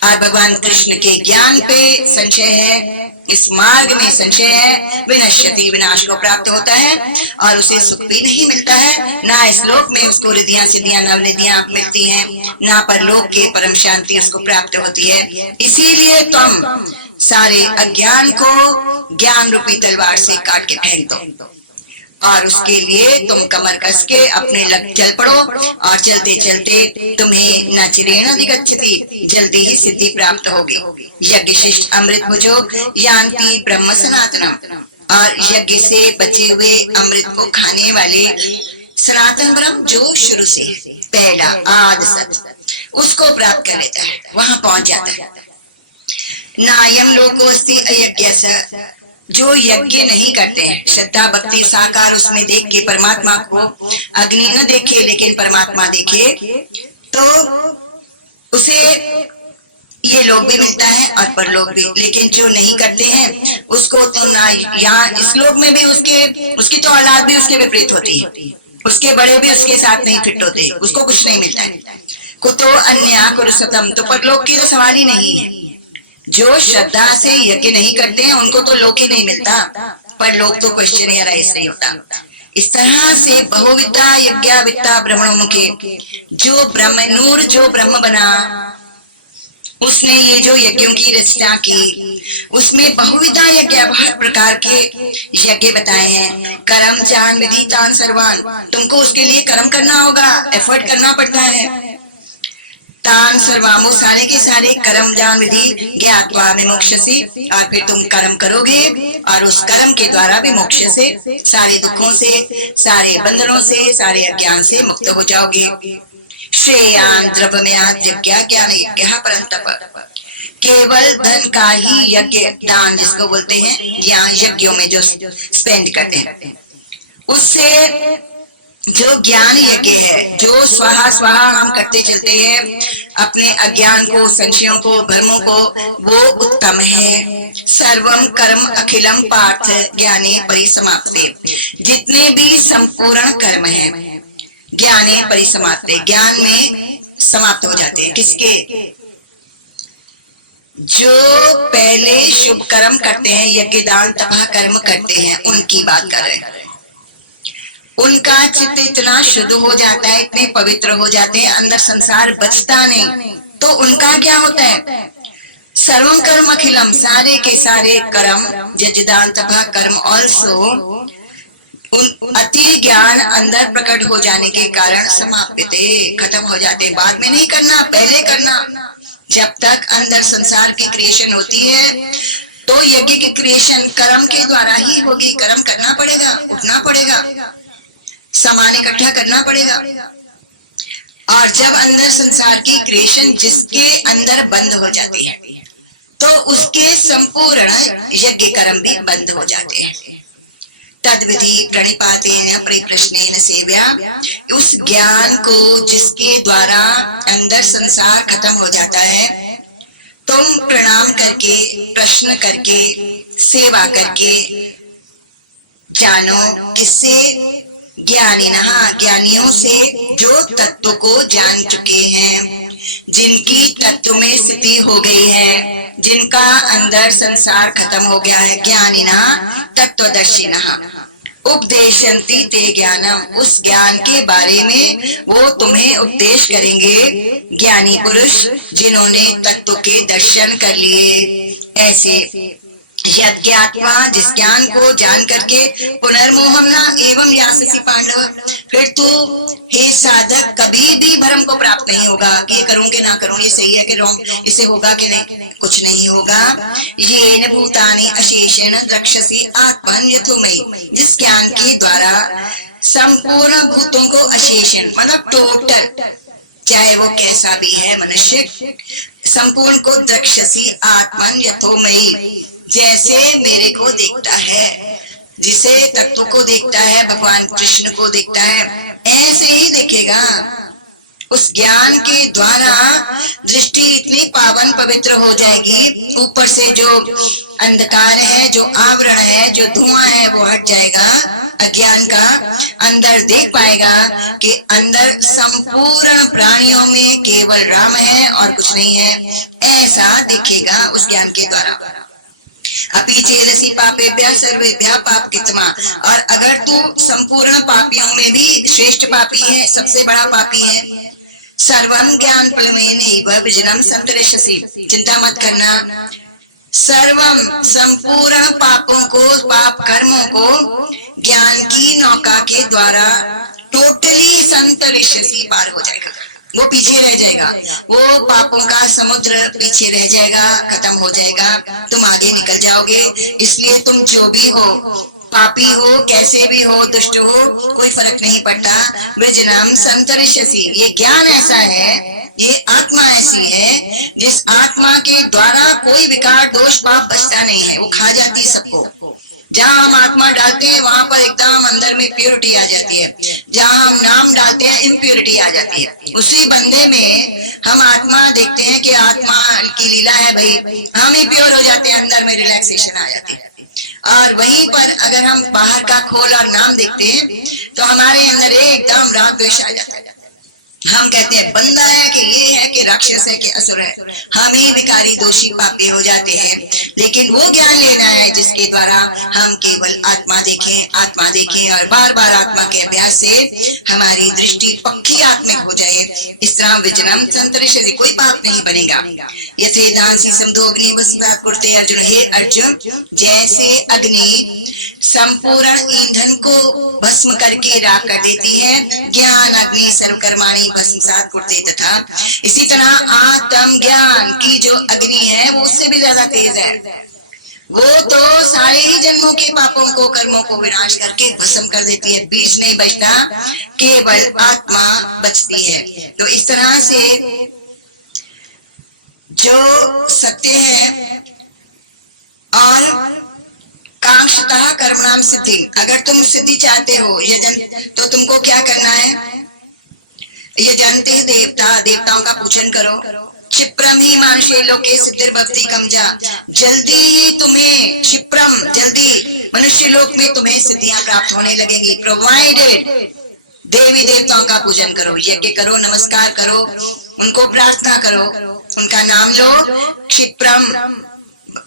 और भगवान कृष्ण के ज्ञान पे संशय है, इस मार्ग में संशय है, विनश्यति, विनाश को प्राप्त होता है और उसे सुख भी नहीं मिलता है। ना इस लोक में उसको रिद्धियां सिद्धियां नवनिधियां मिलती हैं, ना परलोक के परम शांति उसको प्राप्त होती है। इसीलिए तुम सारे अज्ञान को ज्ञान रूपी तलवार से काट के फेंक दो और उसके लिए तुम कमर कस के अपने लग चल पड़ो और चलते चलते तुम्हें न चिरेण अधिगच्छति, जल्दी ही सिद्धि प्राप्त होगी। यज्ञ शिष्ट अमृत भुजो यान्ति ब्रह्म सनातनम, और यज्ञ से बचे हुए अमृत को खाने वाले सनातन ब्रह्म जो शुरू से पहला आदि सत, उसको प्राप्त कर लेता है, वहां पहुंच जाता है। नायम लोकोस्ति अयज्ञ, जो यज्ञ नहीं करते हैं, श्रद्धा भक्ति साकार उसमें देख के परमात्मा को, अग्नि न देखे लेकिन परमात्मा देखे, तो उसे ये लोक भी मिलता है और परलोक भी। लेकिन जो नहीं करते हैं उसको तो ना यहाँ इस लोक में भी उसकी तो औलाद भी उसके विपरीत होती है, उसके बड़े भी उसके साथ नहीं फिट होते, उसको कुछ नहीं मिलता है। कुतो अन्या कुरुसतम, तो परलोक की तो सवाल ही नहीं है। जो श्रद्धा से यज्ञ नहीं करते हैं उनको तो लोक ही नहीं मिलता, पर लोग तो क्वेश्चन या राइस नहीं होता। इस तरह से बहुविद्या यज्ञ विद्या ब्रह्मण मुखे, जो ब्रह्म नूर जो ब्रह्म बना, उसने ये जो यज्ञों की रचना की, उसमें बहुविद्या यज्ञ, बहुत प्रकार के यज्ञ बताए हैं। कर्म जान विधि तान सर्वान, तुमको उसके लिए कर्म करना होगा, एफर्ट करना पड़ता है। तान सर्वामो, सारे के सारे कर्म जान विधि ज्ञात्वा विमुक्ष्यसि, और फिर तुम कर्म करोगे और उस कर्म के द्वारा भी मोक्ष से, सारे दुखों से, सारे बंधनों से, सारे अज्ञान से मुक्त हो जाओगे। श्रेयान द्रव्यमयात् यज्ञ ज्ञान यज्ञ परंतप, केवल धन का ही यज्ञ, दान जिसको बोलते हैं, या यज्ञों में जो स्पेंड करते हैं, उससे जो ज्ञान यज्ञ है, जो स्वाहा स्वाहा हम करते चलते हैं अपने अज्ञान को, संशयों को, भ्रमों को, वो उत्तम है। सर्वम कर्म अखिलम पार्थ ज्ञाने परिसमाप्ते, जितने भी संपूर्ण कर्म हैं ज्ञाने परिसमाप्ते, ज्ञान में समाप्त हो जाते हैं। किसके? जो पहले शुभ कर्म करते हैं, यज्ञ दान तपा कर्म करते हैं, उनकी बात कर रहे हैं। उनका चित्त इतना शुद्ध हो जाता है, इतने पवित्र हो जाते हैं, अंदर संसार बचता नहीं। तो उनका क्या होता है? सर्वम कर्म अखिलम, सारे के सारे कर्म, यज्ञदान तथा कर्म ऑल्सो अति ज्ञान अंदर प्रकट हो जाने के कारण समाप्त, खत्म हो जाते। बाद में नहीं करना, पहले करना। जब तक अंदर संसार की क्रिएशन होती है तो यज्ञ की क्रिएशन कर्म के द्वारा ही होगी। कर्म करना पड़ेगा, उठना पड़ेगा, सामान इकट्ठा करना पड़ेगा। और जब अंदर संसार की क्रिएशन जिसके अंदर बंद हो जाती है तो उसके संपूर्ण यज्ञ कर्म भी बंद हो जाते हैं। तद्विधि प्रणिपातेन परिप्रश्नेन सेव्या, उस ज्ञान को जिसके द्वारा अंदर संसार खत्म हो जाता है, तुम प्रणाम करके, प्रश्न करके, सेवा करके जानो। किससे? ज्ञानिनः, ज्ञानियों से, जो तत्व को जान चुके हैं, जिनकी तत्व में स्थिति हो गई है, जिनका अंदर संसार खत्म हो गया है। ज्ञानिनः तत्वदर्शिनः, उपदेशन्ति ते ज्ञानम, उस ज्ञान के बारे में वो तुम्हें उपदेश करेंगे ज्ञानी पुरुष जिन्होंने तत्व के दर्शन कर लिए। ऐसे यज्ञात्मा, जिस ज्ञान को जान करके पुनर्मोहमना एवं याससी पांडव, फिर तो हे साधक कभी भी भ्रम को प्राप्त नहीं होगा कि ये करूं कि ना करूं, ये सही है कि रॉन्ग, इससे होगा कि नहीं, कुछ नहीं होगा। ये न भूतानि अशेषेण द्रक्ष्यसि आत्मन यथोमयि, जिस ज्ञान के द्वारा संपूर्ण भूतों को अशेषण मतलब टोटल, चाहे वो कैसा भी है मनुष्य, संपूर्ण को द्रक्ष्यसि आत्मन यथोमयि, जैसे मेरे को देखता है, जिसे तत्व को देखता है, भगवान कृष्ण को देखता है, ऐसे ही देखेगा। उस ज्ञान के द्वारा दृष्टि इतनी पावन पवित्र हो जाएगी, ऊपर से जो अंधकार है, जो आवरण है, जो धुआं है, वो हट जाएगा अज्ञान का। अंदर देख पाएगा कि अंदर संपूर्ण प्राणियों में केवल राम है और कुछ नहीं है, ऐसा दिखेगा उस ज्ञान के द्वारा। अपि चेदसि पापेभ्यः सर्वेभ्यः पापकृत्मा, और अगर तू संपूर्ण पापियों में भी श्रेष्ठ पापी है, सबसे बड़ा पापी है, सर्वं ज्ञान प्रमेयेनैव विजनं संतरिष्यसि, चिंता मत करना, सर्वम संपूर्ण पापों को, पाप कर्मों को ज्ञान की नौका के द्वारा टोटली संतरिष्यसि, पार हो जाएगा, वो पीछे रह जाएगा, वो पापों का समुद्र पीछे रह जाएगा, खत्म हो जाएगा, तुम आगे निकल जाओगे। इसलिए तुम जो भी हो, पापी हो, कैसे भी हो, दुष्ट हो, कोई फर्क नहीं पड़ता। विजनम संतरिष्यसि, ये ज्ञान ऐसा है, ये आत्मा ऐसी है जिस आत्मा के द्वारा कोई विकार दोष पाप बचता नहीं है, वो खा जाती है सबको। जहाँ हम आत्मा डालते हैं वहां पर एकदम अंदर में प्योरिटी आ जाती है, जहाँ हम नाम डालते हैं इम्प्योरिटी आ जाती है। उसी बंदे में हम आत्मा देखते हैं कि आत्मा की लीला है भाई, हम ही प्योर हो जाते हैं, अंदर में रिलैक्सेशन आ जाती है। और वहीं पर अगर हम बाहर का खोल और नाम देखते हैं तो हमारे अंदर एकदम राग द्वेष आ जाता है। हम कहते हैं बंदा है कि ये है कि राक्षस है कि असुर है, हम ही विकारी दोषी पापी हो जाते हैं। लेकिन वो ज्ञान लेना है जिसके द्वारा हम केवल आत्मा देखें, आत्मा देखें, और बार बार आत्मा के अभ्यास से हमारी दृष्टि पक्की आत्मिक हो जाए। इस तरह विजनम संतरिष्यसि, कोई पाप नहीं बनेगा। यथे दांसी समदोग्नि वसुधात् कुरुते अर्जुन, हे अर्जुन, जैसे अग्नि संपूर्ण ईंधन को भस्म करके राख कर देती है, ज्ञान अग्नि सर्वकर्माणि भस्मसात् कुरुते, तथा इसी तरह आत्म ज्ञान की जो अग्नि है वो उससे भी ज्यादा तेज है। वो तो सारे ही जन्मों के पापों को, कर्मों को विनाश करके भस्म कर देती है, बीज नहीं बचता, केवल आत्मा बचती है। तो इस तरह से जो सत्य है और कांक्षतः कर्मणाम सिद्धि, अगर तुम सिद्धि चाहते हो तो तुमको क्या करना है? ये जानते हैं देवताओं का पूजन करो। क्षिप्रम ही मानुषे लोके सिद्धिर्भवति कमजा, जल्दी ही तुम्हें क्षिप्रम, जल्दी मनुष्य लोक में तुम्हें सिद्धियां प्राप्त होने लगेंगी, प्रोवाइडेड देवी देवताओं का पूजन करो, यज्ञ करो, नमस्कार करो, उनको प्रार्थना करो, उनका नाम लो, क्षिप्रम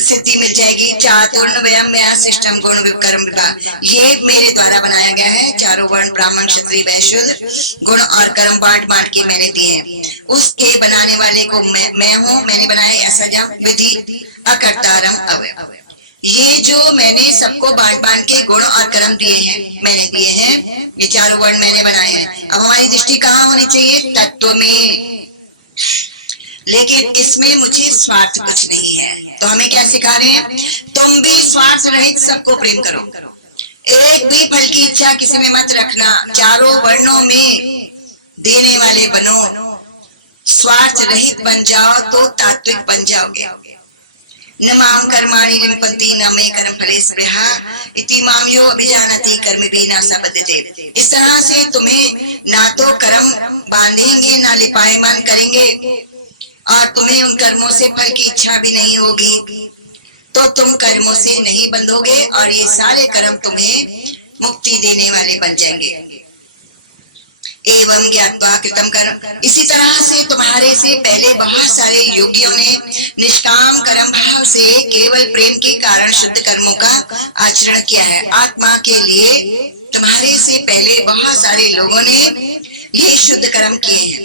सिद्धि मिल जाएगी। चातुर्ण वयम मया सिष्टम गुण विकर्म विभाग, ये मेरे द्वारा बनाया गया है, चारों वर्ण ब्राह्मण क्षत्रिय वैश्य शूद्र, गुण और कर्म बांट बांट के मैंने दिए हैं। उसके बनाने वाले को मैं हूँ, मैंने बनाया यह सजा विधि अकर्तारम अवयव। ये जो मैंने सबको बांट बांट के गुण और कर्म दिए हैं, मैंने दिए हैं, ये चारों वर्ण मैंने बनाए हैं। अब हमारी दृष्टि कहाँ होनी चाहिए? तत्व में। लेकिन इसमें मुझे स्वार्थ कुछ नहीं है, तो हमें क्या सिखा रहे हैं? तुम भी स्वार्थ रहित सबको प्रेम करो, एक भी फल की इच्छा किसी में मत रखना, चारों वर्णों में देने वाले बनो, स्वार्थ रहित बन जाओ तो तात्विक बन जाओगे। न माम कर्माणि लिम्पन्ति न मे कर्म फले स्पृहा इति माम यो अभिजानति कर्मभिः न स बध्यते। इस तरह से तुम्हें ना तो कर्म बांधेंगे, ना लिपायमान करेंगे, और तुम्हें उन कर्मों से फल की इच्छा भी नहीं होगी, तो तुम कर्मों से नहीं बंधोगे और ये सारे कर्म तुम्हें मुक्ति देने वाले बन जाएंगे। एवं ज्ञात्वा कृतम कर्म, इसी तरह से तुम्हारा तुम्हारे से पहले बहुत सारे योगियों ने निष्काम कर्म भाव से केवल प्रेम के कारण शुद्ध कर्मों का आचरण किया है। आत्मा के लिए तुम्हारे से पहले बहुत सारे लोगों ने ये शुद्ध कर्म किए हैं।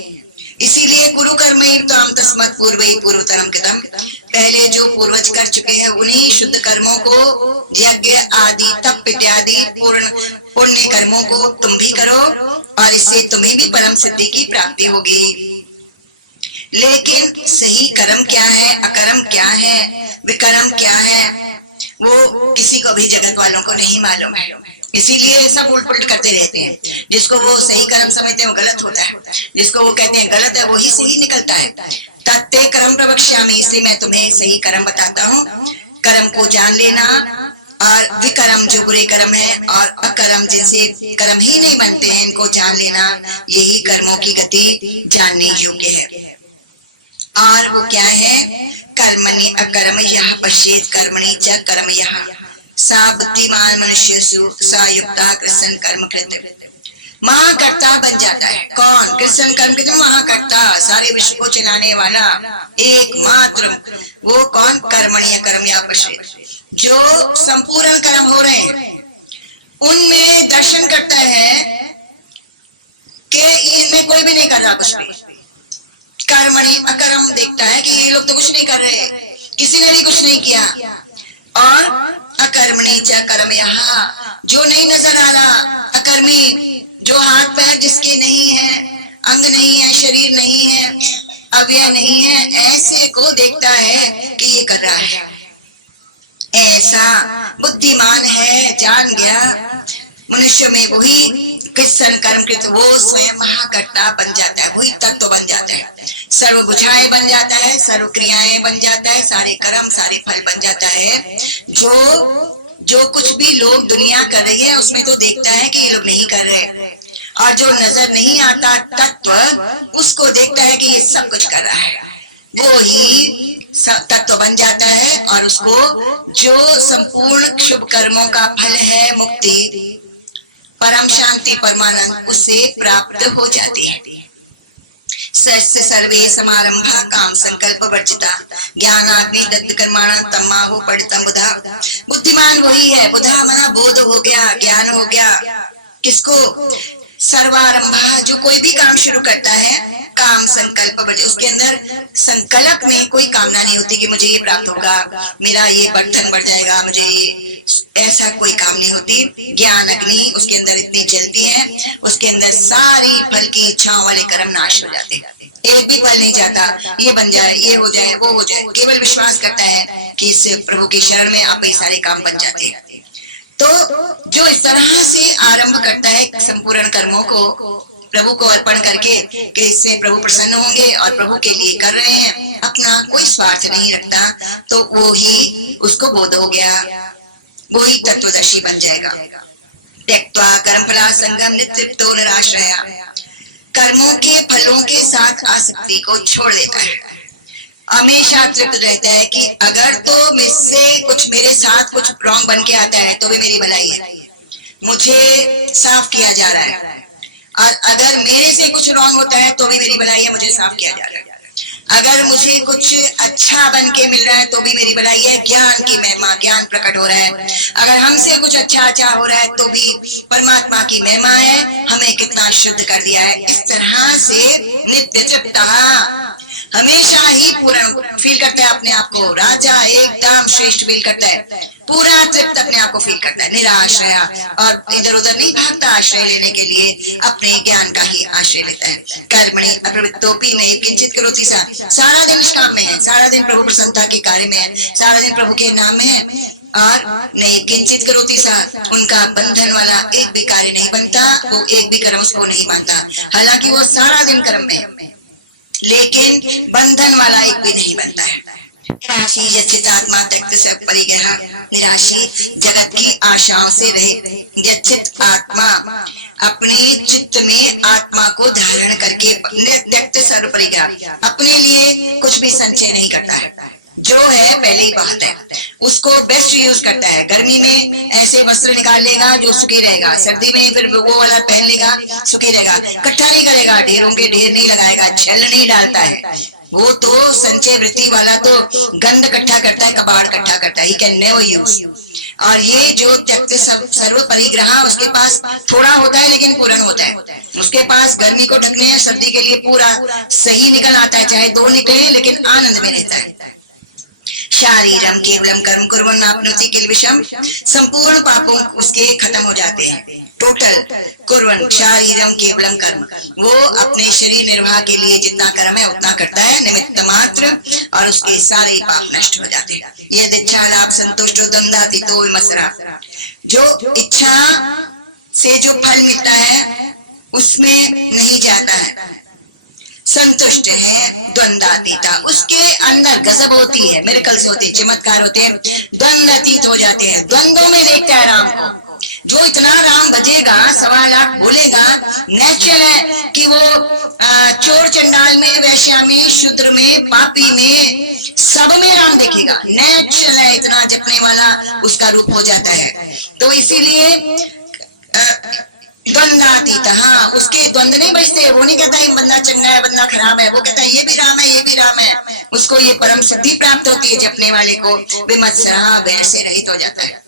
इसीलिए गुरु कर्म युक्ताम तस्मत् पूर्वै पूर्वतरम कृतम, पहले जो पूर्वज कर चुके हैं उन्हीं शुद्ध कर्मों को, यज्ञ आदि तप इत्यादि पूर्ण पुण्य कर्मों को तुम भी करो और इससे तुम्हें भी परम सिद्धि की प्राप्ति होगी। लेकिन सही कर्म क्या है, अकर्म क्या है, विकर्म क्या है, वो किसी को भी जगत वालों को नहीं मालूम है। इसीलिए ऐसा उल्ट पुलट करते रहते हैं। जिसको वो सही कर्म समझते हैं वो गलत होता है, जिसको वो कहते हैं गलत है वही सही निकलता है। तत्ते कर्म प्रवक्ष्यामि, इसलिए मैं तुम्हें सही कर्म बताता हूँ। कर्म को जान लेना, और विकर्म जो बुरे कर्म है और अकर्म जिनसे कर्म ही नहीं बनते हैं इनको जान लेना, यही कर्मों की गति जानने योग्य है। और वो क्या है, कर्मणि अकर्म यः पश्येत् कर्मणि च कर्म यः सा बुद्धिमान मनुष्यसु सा युक्ता कृष्ण कर्म कृत। महाकर्ता बन जाता है। कौन? कृष्ण कर्म कृत महाकर्ता, सारे विश्व को चलाने वाला एकमात्र। वो कौन? कर्मणि अकर्म यः पश्येत्, जो संपूर्ण कर्म हो रहे हैं उनमें दर्शन करता है कि इनमें कोई भी नहीं कर रहा कुछ भी। कर्मणि अकर्म देखता है कि ये लोग तो कुछ नहीं कर रहे, किसी ने भी कुछ नहीं किया। और अकर्मणि च कर्म यः, जो नहीं नजर आ रहा, अकर्मी, जो हाथ पैर जिसके नहीं है, अंग नहीं है, शरीर नहीं है, अवयव नहीं है, ऐसे को देखता है कि ये कर रहा है। ऐसा बुद्धिमान है, जान गया मनुष्य में वही कृष्ण कर्म कृत, वो स्वयं महाकर्ता बन जाता है, वही तत्व बन जाता है, सर्व बुझाएं बन जाता है, सर्व क्रियाएं बन जाता है, सारे कर्म सारे फल बन जाता है। जो कुछ भी लोग दुनिया कर रही है उसमें तो देखता है कि ये लोग नहीं कर रहे, और जो नजर नहीं आता तत्व उसको देखता है कि ये सब कुछ कर रहा है, वो ही तत्व बन जाता है। और उसको जो संपूर्ण शुभ कर्मों का फल है मुक्ति, परम शांति, परमानंद, उससे प्राप्त हो जाती है। सर्वे समारंभा काम संकल्प वर्जिता ज्ञानाग्नि दत्त कर्माणा तमाहु पढ़ितम बुधा। बुद्धिमान वही है, बुधा मना बोध हो गया, ज्ञान हो गया। किसको? सर्वारंभा, जो कोई भी काम शुरू करता है, काम संकल्प वर्जित, उसके अंदर संकल्प में कोई कामना नहीं होती कि मुझे ये प्राप्त होगा, मेरा ये बंधन बढ़ जाएगा, मुझे ये, ऐसा कोई काम नहीं होती। ज्ञान अग्नि उसके अंदर इतनी जलती है, उसके अंदर सारी फल की इच्छाओं वाले कर्म नाश हो जाते हैं। एक भी फल नहीं जाता, ये बन जाए, ये हो जाए, वो हो जाए, केवल विश्वास करता है कि इस प्रभु की शरण में आप सारे काम बन जाते हैं। तो जो इस तरह से आरंभ करता है संपूर्ण कर्मों को प्रभु को अर्पण करके कि इससे प्रभु प्रसन्न होंगे और प्रभु के लिए कर रहे हैं, अपना कोई स्वार्थ नहीं रखता, तो वो ही उसको बोध हो गया, वो ही तत्वदर्शी बन जाएगा। त्यक्त्वा कर्मफला संगम नितृप्तो निराश्रया, कर्मों के फलों के साथ आसक्ति को छोड़ देता है, हमेशा तृप्त रहता है कि अगर तो मुझसे कुछ, मेरे साथ कुछ रॉन्ग बन के आता है तो भी मेरी भलाई है, मुझे साफ किया जा रहा है, और अगर मेरे से कुछ रॉन्ग होता है तो भी मेरी भलाई है, मुझे साफ किया जा रहा है। अगर मुझे कुछ अच्छा बन के मिल रहा है तो भी मेरी भलाई है, ज्ञान की महिमा, ज्ञान प्रकट हो रहा है। अगर हमसे कुछ अच्छा हो रहा है तो भी परमात्मा की महिमा है, हमें कितना शुद्ध कर दिया है। इस तरह से नित्य तृप्त, हमेशा ही पूर्ण फील करता है अपने आप को, राजा एकदम श्रेष्ठ फील करता है, पूरा तृप्त अपने आप को फील करता है, निराश्रया, और इधर उधर नहीं भागता आश्रय लेने के लिए, अपने ज्ञान का ही आश्रय लेता है। कर्मणि अप्रवृत्तोपि नैव किंचित् करोति सा, सारा दिन निष्काम में है, सारा दिन प्रभु प्रसन्नता के कार्य में है, सारा दिन प्रभु के नाम में है, और नहीं किंचित करोति सा, उनका बंधन वाला एक भी कार्य नहीं बनता, वो एक भी कर्म उसको नहीं मानता, हालांकि वो सारा दिन कर्म में है, लेकिन बंधन वाला एक भी नहीं बनता है। निराशी यच्चितात्मा त्यक्त सब परिग्रह, निराशी जगत की आशाओं से रहित, यच्चित आत्मा अपने चित्त में आत्मा को धारण करके त्यक्त सर्व परिग्रह, अपने लिए कुछ भी संचय नहीं करता है, जो है पहले ही बहुत है, उसको बेस्ट यूज करता है। गर्मी में ऐसे वस्त्र निकाल लेगा जो सूखे रहेगा, सर्दी में फिर वो वाला पहन लेगा सूखे रहेगा, इकट्ठा नहीं करेगा, ढेरों के ढेर नहीं लगाएगा, छल नहीं डालता है। वो तो संचय वृत्ति वाला तो गंध इकट्ठा करता है, कबाड़ इकट्ठा करता है, ही कैन नेवर यूज। और ये जो त्यक्त सर्व परिग्रह, उसके पास थोड़ा होता है लेकिन पूर्ण होता है। उसके पास गर्मी को ढकने या सर्दी के लिए पूरा सही निकल आता है, चाहे दो निकले लेकिन आनंद में रहता है। शारीरम केवलम कर्म कुर्वन् आपनोति किल विषम, संपूर्ण पापों उसके खत्म हो जाते हैं। टोटल कुर्वन् शारीरम केवलम कर्म, वो अपने शरीर निर्वाह के लिए जितना कर्म है उतना करता है, निमित्त मात्र, और उसके सारे पाप नष्ट हो जाते हैं। यदि इच्छा लाभ संतुष्ट द्वंद्वाति तो विमसरा, जो इच्छा से जो फल मिलता है उसमें नहीं जाता है, संतुष्ट है द्वंद्वातीता, उसके अंदर गजब होती है, मिरेकल्स होते हैं, चमत्कार होते हैं, द्वंद्वातीत हो जाते हैं, द्वंद्वों में देखता है राम को। जो इतना राम बजेगा, 1.25 बोलेगा, नेचुरल है कि वो चोर चंडाल में, वैश्या में, शूद्र में, पापी में, सब में राम देखेगा। नेचुरल है, इतना जपने वाला उसका रूप हो जाता है। तो इसीलिए द्वंद्वातीत, हाँ, उसके द्वंद नहीं बचते। वो नहीं कहता ये बंदा चंगा है, बंदा खराब है, वो कहता है ये भी राम है, ये भी राम है। उसको ये परम सिद्धि प्राप्त होती है, जपने वाले को विमत्सरा, वैर से रहित हो जाता है।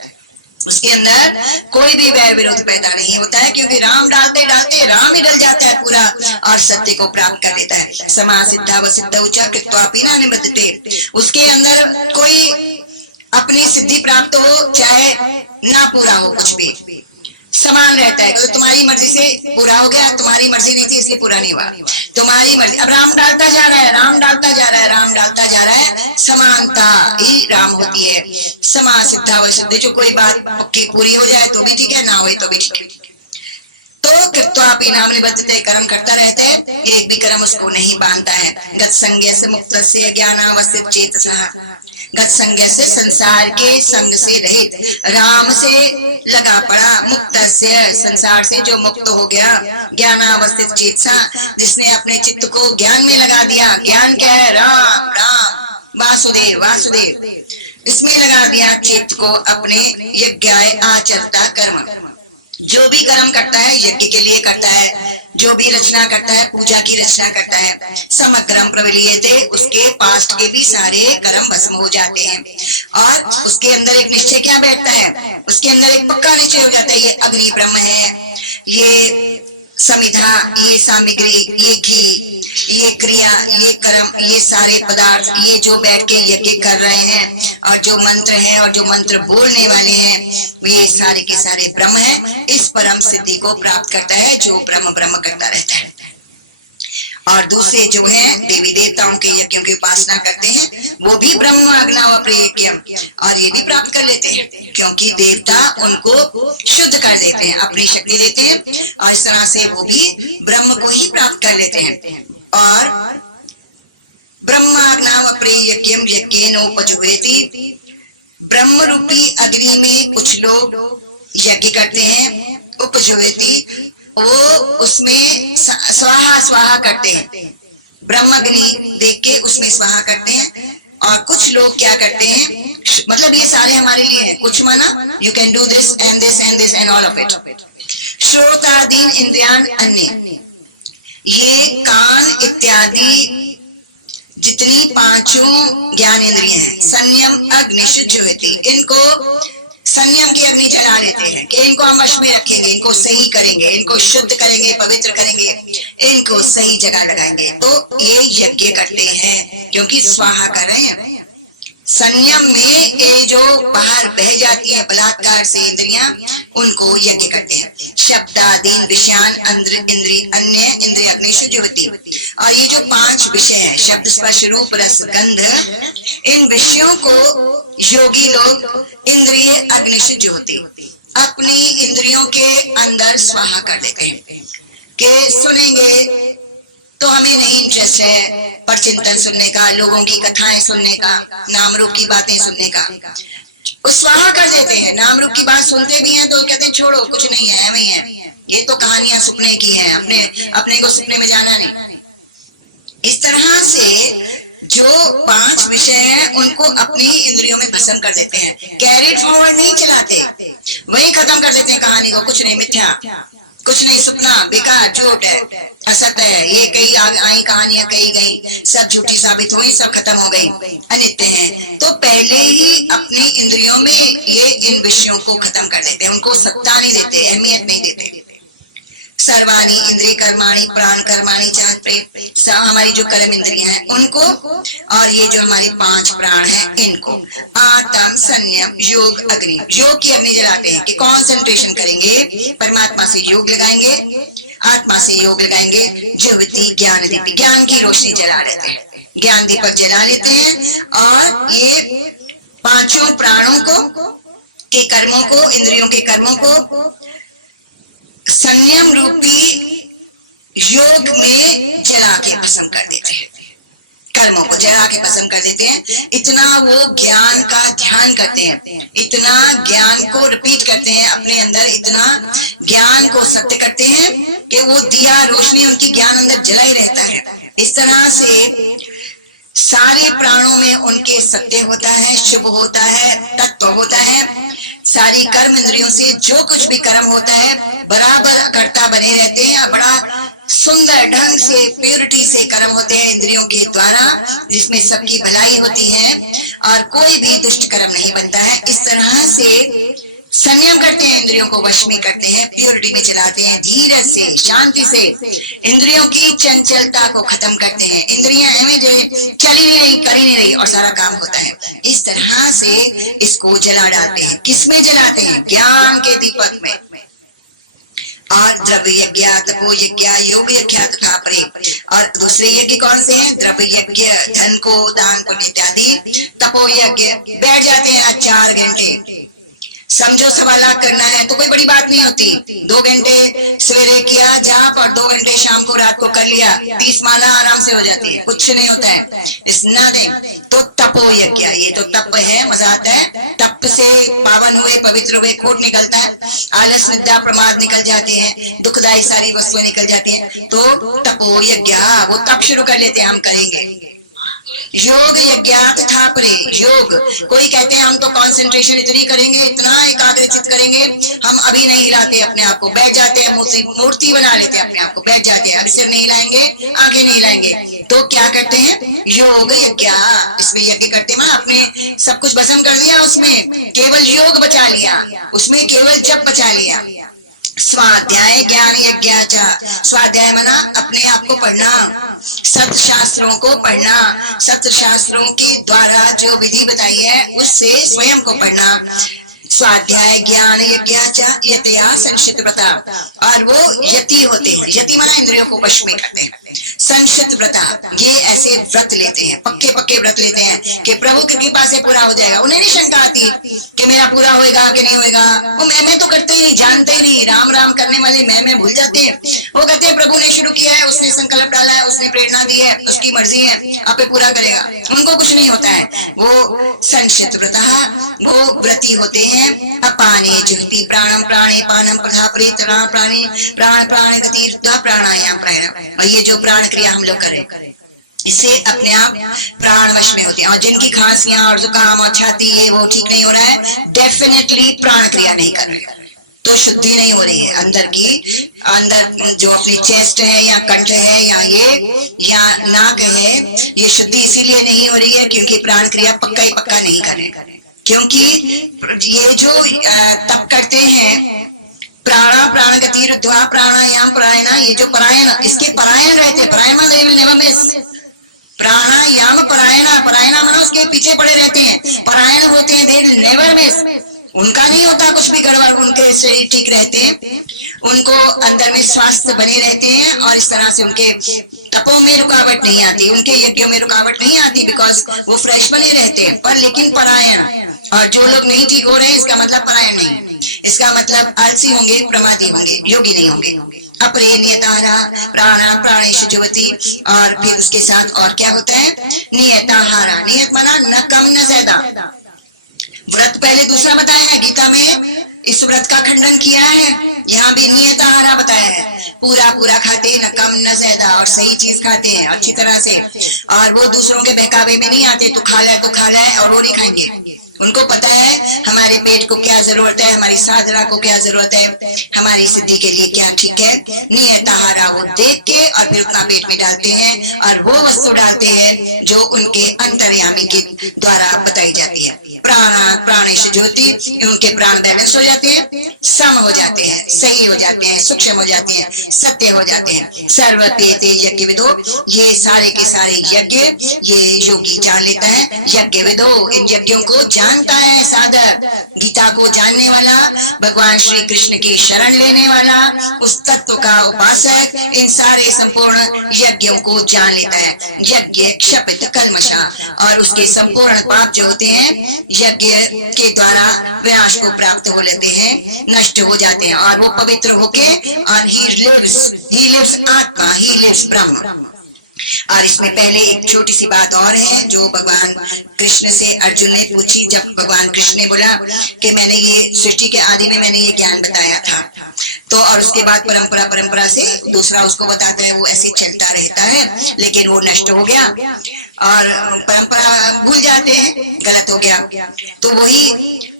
उसके अंदर कोई भी वैर विरोध पैदा नहीं होता है, क्योंकि राम डालते डालते राम ही डल जाता है पूरा, और सत्य को प्राप्त कर लेता है। समा सिद्धा व सिद्ध उच्च कृत्वापि न निबद्धते, उसके अंदर कोई अपनी सिद्धि प्राप्त हो चाहे ना पूरा हो, कुछ भी समान रहता है। तो तुम्हारी मर्जी से पूरा हो गया, तुम्हारी मर्जी नहीं थी इसलिए पूरा नहीं हुआ, तुम्हारी मर्जी। अब राम डालता जा रहा है, राम डालता जा रहा है, राम डालता जा रहा है, समानता ही राम होती है। समा सिद्धा व सिद्ध, जो कोई बात पक्की पूरी हो जाए तो भी ठीक है, ना हो तो भी ठीक है। तो कृत्वापि नाम निबद्धते, कर्म करता रहते हैं, एक भी कर्म उसको नहीं बांधता है। गत संज्ञा से मुक्त से ज्ञानावस्थित चेतसः, गत संज्ञा से संसार के संग से रहित, राम से लगा पड़ा, मुक्त से संसार से जो मुक्त हो गया, ज्ञानावस्थित चेतसा, जिसने अपने चित्त को ज्ञान में लगा दिया। ज्ञान क्या है? राम राम वासुदेव वासुदेव, इसमें लगा दिया चित्त को अपने यज्ञ आचरता कर्म। जो भी कर्म करता है यज्ञ के लिए करता है, जो भी रचना करता है पूजा की रचना करता है। समग्रम प्रविलीयते, उसके पास्ट के भी सारे कर्म भस्म हो जाते हैं, और उसके अंदर एक निश्चय क्या बैठता है, उसके अंदर एक पक्का निश्चय हो जाता है, ये अग्नि ब्रह्म है, ये समिधा, ये सामग्री, ये घी, ये क्रिया, ये कर्म, ये सारे पदार्थ, ये जो बैठ के यज्ञ कर रहे हैं, और जो मंत्र है और जो मंत्र बोलने वाले हैं, ये सारे के सारे ब्रह्म है। इस परम सिद्धि को प्राप्त करता है जो ब्रह्म ब्रह्म करता रहता है। और दूसरे जो हैं देवी देवताओं के यज्ञों की उपासना करते हैं, वो भी ब्रह्म अग्नव प्रिय, और ये भी प्राप्त कर लेते हैं, क्योंकि देवता उनको शुद्ध कर देते हैं, अपनी शक्ति देते हैं, और इस तरह से वो भी ब्रह्म को ही प्राप्त कर लेते हैं। और ब्रह्माग्नाम प्रिय यज्ञेनोपजुह्वेति, ब्रह्म रूपी अग्नि में कुछ लोग यज्ञ करते हैं। उपजुह्वेति, वो उसमें स्वाहा स्वाहा करते हैं, ब्रह्म अग्नि देख के उसमें स्वाहा करते हैं। और कुछ लोग क्या करते हैं, मतलब ये सारे हमारे लिए हैं, कुछ माना you can do this and this and this and all of it. श्रोतादीन इंद्रियान अन्य, ये कान इत्यादि जितनी पांचों ज्ञान इंद्रियां हैं, संयम अग्निशुद्धि, इनको संयम की अग्नि जला लेते हैं कि इनको हम वश में रखेंगे, इनको सही करेंगे, इनको शुद्ध करेंगे, पवित्र करेंगे, इनको सही जगह लगाएंगे। तो ये यज्ञ करते हैं, क्योंकि स्वाहा कर रहे हैं। संयम में ये जो बाहर बह जाती है बलात्कार से इंद्रियां, उनको यज्ञ करते हैं। शब्दादीन विषयान इंद्रिय अन्य इंद्रिय अग्निशुद्धि, और ये जो 5 विषय हैं, शब्द स्पर्श रूप रस गंध, इन विषयों को योगी लोग इंद्रिय अग्निशुद्धि, अपनी इंद्रियों के अंदर स्वाहा कर देते हैं कि सुनेंगे तो हमें नहीं इंटरेस्ट है पर चिंतन सुनने का, लोगों की कथाएं सुनने का, नाम रूप की बातें सुनने का, उस स्वाहा कर देते हैं। नाम रूप की बात सुनते भी हैं तो कहते हैं छोड़ो, कुछ नहीं है, ऐਵੇਂ है, ये तो कहानियां सुनने की है, अपने को सुनने में जाना नहीं। इस तरह से जो 5 विषय विषय है उनको अपनी इंद्रियों में भस्म कर देते हैं, कैरिड फॉरवर्ड नहीं चलाते, वही खत्म कर देते हैं कहानी को। कुछ नहीं, मिथ्या, कुछ नहीं, सपना, बेकार, झूठ है, असत्य है, ये कई आई कहानियां कही गई, सब झूठी साबित हुई, सब खत्म हो गई, अनित्य है। तो पहले ही अपनी इंद्रियों में ये इन विषयों को खत्म कर देते हैं, उनको सत्ता नहीं देते, अहमियत नहीं देते। सर्वाणी इंद्रिय कर्माणी प्राण कर्माणी हमारी जो कर्म इंद्रियां हैं उनको, और ये जो हमारी 5 प्राण हैं इनको आत्म संयम योग अग्नि, योग की अग्नि जलाते हैं कि कॉन्सेंट्रेशन करेंगे, परमात्मा से योग लगाएंगे, आत्मा से योग लगाएंगे, ज्योति ज्ञान दीप, ज्ञान की रोशनी जला लेते हैं, ज्ञान दीपक जला लेते हैं। और ये 5 प्राणों को के कर्मों को, इंद्रियों के कर्मों को संयम रूपी योग में जला के भस्म कर देते हैं, कर्मों को जला के भस्म कर देते हैं। इतना वो ज्ञान का ध्यान करते हैं, इतना ज्ञान को रिपीट करते हैं अपने अंदर, इतना ज्ञान को सत्य करते हैं कि वो दिया रोशनी उनकी ज्ञान अंदर जला ही रहता है। इस तरह से सारे प्राणों में उनके सत्य होता है, शुभ होता है, तत्व होता है। सारी कर्म इंद्रियों से जो कुछ भी कर्म होता है बराबर कर्ता बने रहते हैं, और बड़ा सुंदर ढंग से प्योरिटी से कर्म होते हैं इंद्रियों के द्वारा, जिसमें सबकी भलाई होती है और कोई भी दुष्ट कर्म नहीं बनता है। इस तरह से संयम करते हैं, इंद्रियों को वश में करते हैं, प्योरिटी में चलाते हैं, धीरज से, शांति से इंद्रियों की चंचलता को खत्म करते हैं। इंद्रियां हमें जो चल ही नहीं रही, कर ही नहीं रही और सारा काम होता है। इस तरह से इसको जला डालते हैं। किसमें जलाते हैं? ज्ञान के दीपक में। और द्रव्य यज्ञ, तपो यज्ञ, योग यज्ञ तथा परे। और दूसरे यज्ञ कौन से हैं? द्रव्य यज्ञ, धन को दान पुण्य इत्यादि। तपो यज्ञ, बैठ जाते हैं 4 घंटे, समझो 1.25 लाख करना है तो कोई बड़ी बात नहीं होती। 2 घंटे सवेरे किया जाप और 2 घंटे शाम को रात को कर लिया, 30 माला आराम से हो जाती है, कुछ नहीं होता है। इस तो तपो यज्ञ, ये तो तप है, मजा आता है। तप से पावन हुए, पवित्र हुए, खोट निकलता है, आलस निद्रा प्रमाद निकल जाते हैं, दुखदायी सारी वस्तुएं निकल जाती हैं। तो तपो यज्ञ, वो तप शुरू कर लेते हैं, हम करेंगे। योग यज्ञ तथा परे, योग, कोई कहते हैं हम तो कंसंट्रेशन इतनी करेंगे, इतना एकाग्रचित करेंगे, हम अभी नहीं हिलाते अपने आप को, बैठ जाते हैं, मूर्ति बना लेते हैं अपने आप को, बैठ जाते हैं, अभी सिर नहीं हिलाएंगे, आंखें नहीं हिलाएंगे। तो क्या करते हैं? योग यज्ञ, इसमें यज्ञ करते हैं, अपने सब कुछ भस्म कर दिया, उसमें केवल योग बचा लिया, उसमें केवल जप बचा लिया। स्वाध्याय ज्ञान यज्ञ, स्वाध्याय मना अपने आप को पढ़ना, सत शास्त्रों को पढ़ना, सत शास्त्रों के द्वारा जो विधि बताई है उससे स्वयं को पढ़ना। स्वाध्याय ज्ञान यज्ञ यतया संशित व्रता, और वो यति होते हैं, यति मना इंद्रियों को वश में करते हैं। संशित व्रता, ये ऐसे व्रत लेते हैं, पक्के पक्के व्रत लेते हैं कि प्रभु की कृपा से पूरा हो जाएगा। उन्हें नहीं शंका आती कि मेरा पूरा होएगा कि नहीं होएगा, वो मैं तो करते ही नहीं, जानते ही नहीं, राम राम करने वाले मैं भूल जाते हैं। वो कहते हैं प्रभु ने शुरू किया है, उसने संकल्प डाला है, उसने प्रेरणा दी है, उसकी मर्जी है, आपे पूरा करेगा, उनको कुछ नहीं होता है। वो संशित व्रता, वो व्रती होते हैं। अपाने जुहति प्राणम प्राणे पानम प्रधापरि तरा प्राणी प्राण प्राण गति प्राणायाम प्राणायाम, और ये जो प्राण क्रिया हम लोग करें इससे अपने आप प्राण वश में होते हैं। और जिनकी खांसियां और जुकाम और छाती ये वो ठीक नहीं हो रहा है, डेफिनेटली प्राण क्रिया नहीं कर रहे, तो शुद्धि नहीं हो रही है अंदर की। अंदर जो अपनी चेस्ट है या कंठ है या ये या नाक है, ये शुद्धि इसीलिए नहीं हो रही है क्योंकि प्राण क्रिया पक्का ही पक्का नहीं कर रहे। क्योंकि ये जो तप करते हैं प्राणा प्राण गति रुद्वा प्राणायाम प्राणायाम, ये जो परायण, इसके परायण रहते, परायण they will never miss, प्राणायाम परायणा, परायणा मतलब उसके पीछे पड़े रहते हैं, परायण होते हैं, they will never miss, उनका नहीं होता कुछ भी गड़बड़, उनके शरीर ठीक रहते हैं, उनको अंदर में स्वास्थ्य बने रहते हैं, और इस तरह से उनके तपों में रुकावट नहीं आती, उनके यज्ञों में रुकावट नहीं आती, बिकॉज वो फ्रेश बने रहते हैं। पर लेकिन परायण, और जो लोग नहीं ठीक हो रहे हैं इसका मतलब परायण नहीं, इसका मतलब आलसी होंगे, प्रमादी होंगे, योगी नहीं होंगे। अपरे नियताहारा प्राणा प्राणेश जुवति, और फिर उसके साथ और क्या होता है? नियताहारा, नियत माना न कम न ज्यादा। व्रत पहले दूसरा बताया है गीता में, इस व्रत का खंडन किया है। यहाँ भी नियत आहार बताया है, पूरा पूरा खाते न कम न ज्यादा, और सही चीज खाते हैं अच्छी तरह से, और वो दूसरों के बहकावे में नहीं आते तू खा ले और वो नहीं खाएंगे। उनको पता है हमारे पेट को क्या जरूरत है, हमारी साधना को क्या जरूरत है, हमारी सिद्धि के लिए क्या ठीक है। नियत आहार वो देख के और फिर उतना पेट में डालते हैं, और वो वस्तु डालते हैं जो उनके अंतर्यामी के द्वारा बताई जाती है। प्राणेश ज्योति, उनके प्राण बैलेंस हो जाते हैं, सम हो जाते हैं, सही हो जाते हैं, सूक्ष्म हो जाते हैं, सत्य हो जाते हैं। सर्वपेते यज्ञ विदो, ये सारे के सारे यज्ञ ये योगी जान लेता है। यज्ञ विदो, इन यज्ञों को जानता है साधक। गीता को जानने वाला, भगवान श्री कृष्ण की शरण लेने वाला, उस तत्व का उपासक इन सारे संपूर्ण यज्ञों को जान लेता है। यज्ञ क्षपित कल्मषा, और उसके संपूर्ण पाप जो होते हैं यज्ञ के द्वारा विनाश को प्राप्त हो लेते हैं, नष्ट हो जाते हैं, और वो पवित्र होके और ही लिव्स आत्मा, ही लिव्स ब्रह्म। और इसमें पहले एक छोटी सी बात और है जो भगवान कृष्ण से अर्जुन ने पूछी। जब भगवान कृष्ण ने बोला कि मैंने ये सृष्टि के आदि में मैंने ये ज्ञान बताया था, तो और उसके बाद परंपरा से दूसरा उसको बताता है, वो ऐसे चलता रहता है, लेकिन वो नष्ट हो गया और परंपरा भूल जाते हैं, गलत हो गया। तो वही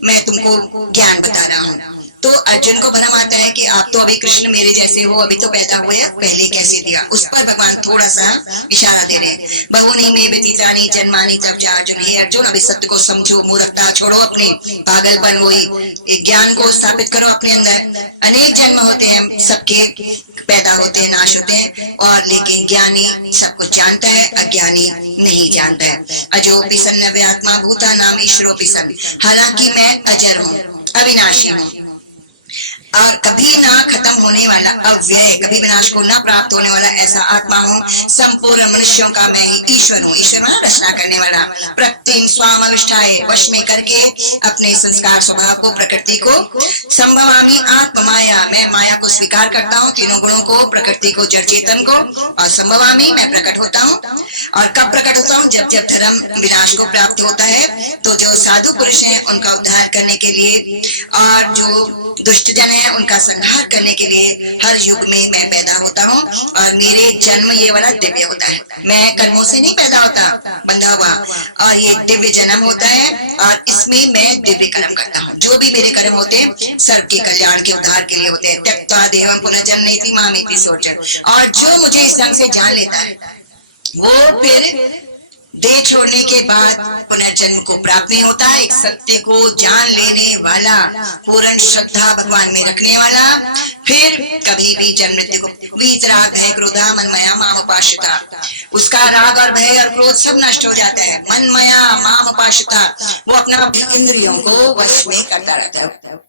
मैं तुमको ज्ञान बता रहा हूँ। तो अर्जुन को भ्रम आता है कि आप तो अभी कृष्ण मेरे जैसे हो, अभी तो पैदा हुए हैं, पहले कैसे दिया। उस पर भगवान थोड़ा सा इशारा दे रहे हैं। बहुनी में व्यतीतानि जन्मानि तब जा अर्जुन, हे अर्जुन अभी सत्य को समझो, मूर्खता छोड़ो, अपने पागलपन वही ज्ञान को स्थापित करो अपने अंदर। अनेक जन्म होते हैं, सबके पैदा होते हैं, नाश होते हैं, और लेकिन ज्ञानी सब कुछ जानता है, अज्ञानी नहीं जानता है। अजोपि सन्न आत्मा भूता नाम ईश्वरोपि सन्, हालांकि मैं अजर हूँ, अविनाशी हूँ, और कभी ना खत्म होने वाला, अव्यय, कभी विनाश को ना प्राप्त होने वाला ऐसा आत्मा हूँ। संपूर्ण मनुष्यों का मैं ईश्वर हूँ। ईश्वर में रचना करने वाला, प्रकृति स्वाम अविष्ठाय, वश में करके अपने संस्कार स्वभाव को, प्रकृति को, संभवामि आत्म माया, मैं माया को स्वीकार करता हूँ, तीनों गुणों को, प्रकृति को, जड़ चेतन को, और संभवामि मैं प्रकट होता हूँ। और कब प्रकट होता हूँ? जब जब धर्म विनाश को प्राप्त होता है, तो जो साधु पुरुष है उनका उद्धार करने के लिए, और जो दुष्ट जन है उनका संहार करने के लिए हर युग में मैं पैदा होता हूँ। और मेरे जन्म ये वाला दिव्य होता है, मैं कर्मों से नहीं पैदा होता बंधा हुआ, और ये दिव्य जन्म होता है, और इसमें मैं दिव्य कर्म करता हूँ। जो भी मेरे कर्म होते हैं सर्व के कल्याण के उद्धार के लिए होते हैं। त्यक्त्वा देवं पुनर्जन्मेति मामेति सोर्जन, और जो मुझे इस ढंग से जान लेता है वो फिर देह छोड़ने के बाद पुनर्जन्म को प्राप्त नहीं होता। एक सत्य को जान लेने वाला, पूर्ण श्रद्धा भगवान में रखने वाला, फिर कभी भी जन्म मृत्यु को, वीतराग भय क्रोधा मनमया माम उपाश्रिता, उसका राग और भय और क्रोध सब नष्ट हो जाता है। मनमया माम उपाश्रिता, वो अपना इंद्रियों को वश में करता रहता है।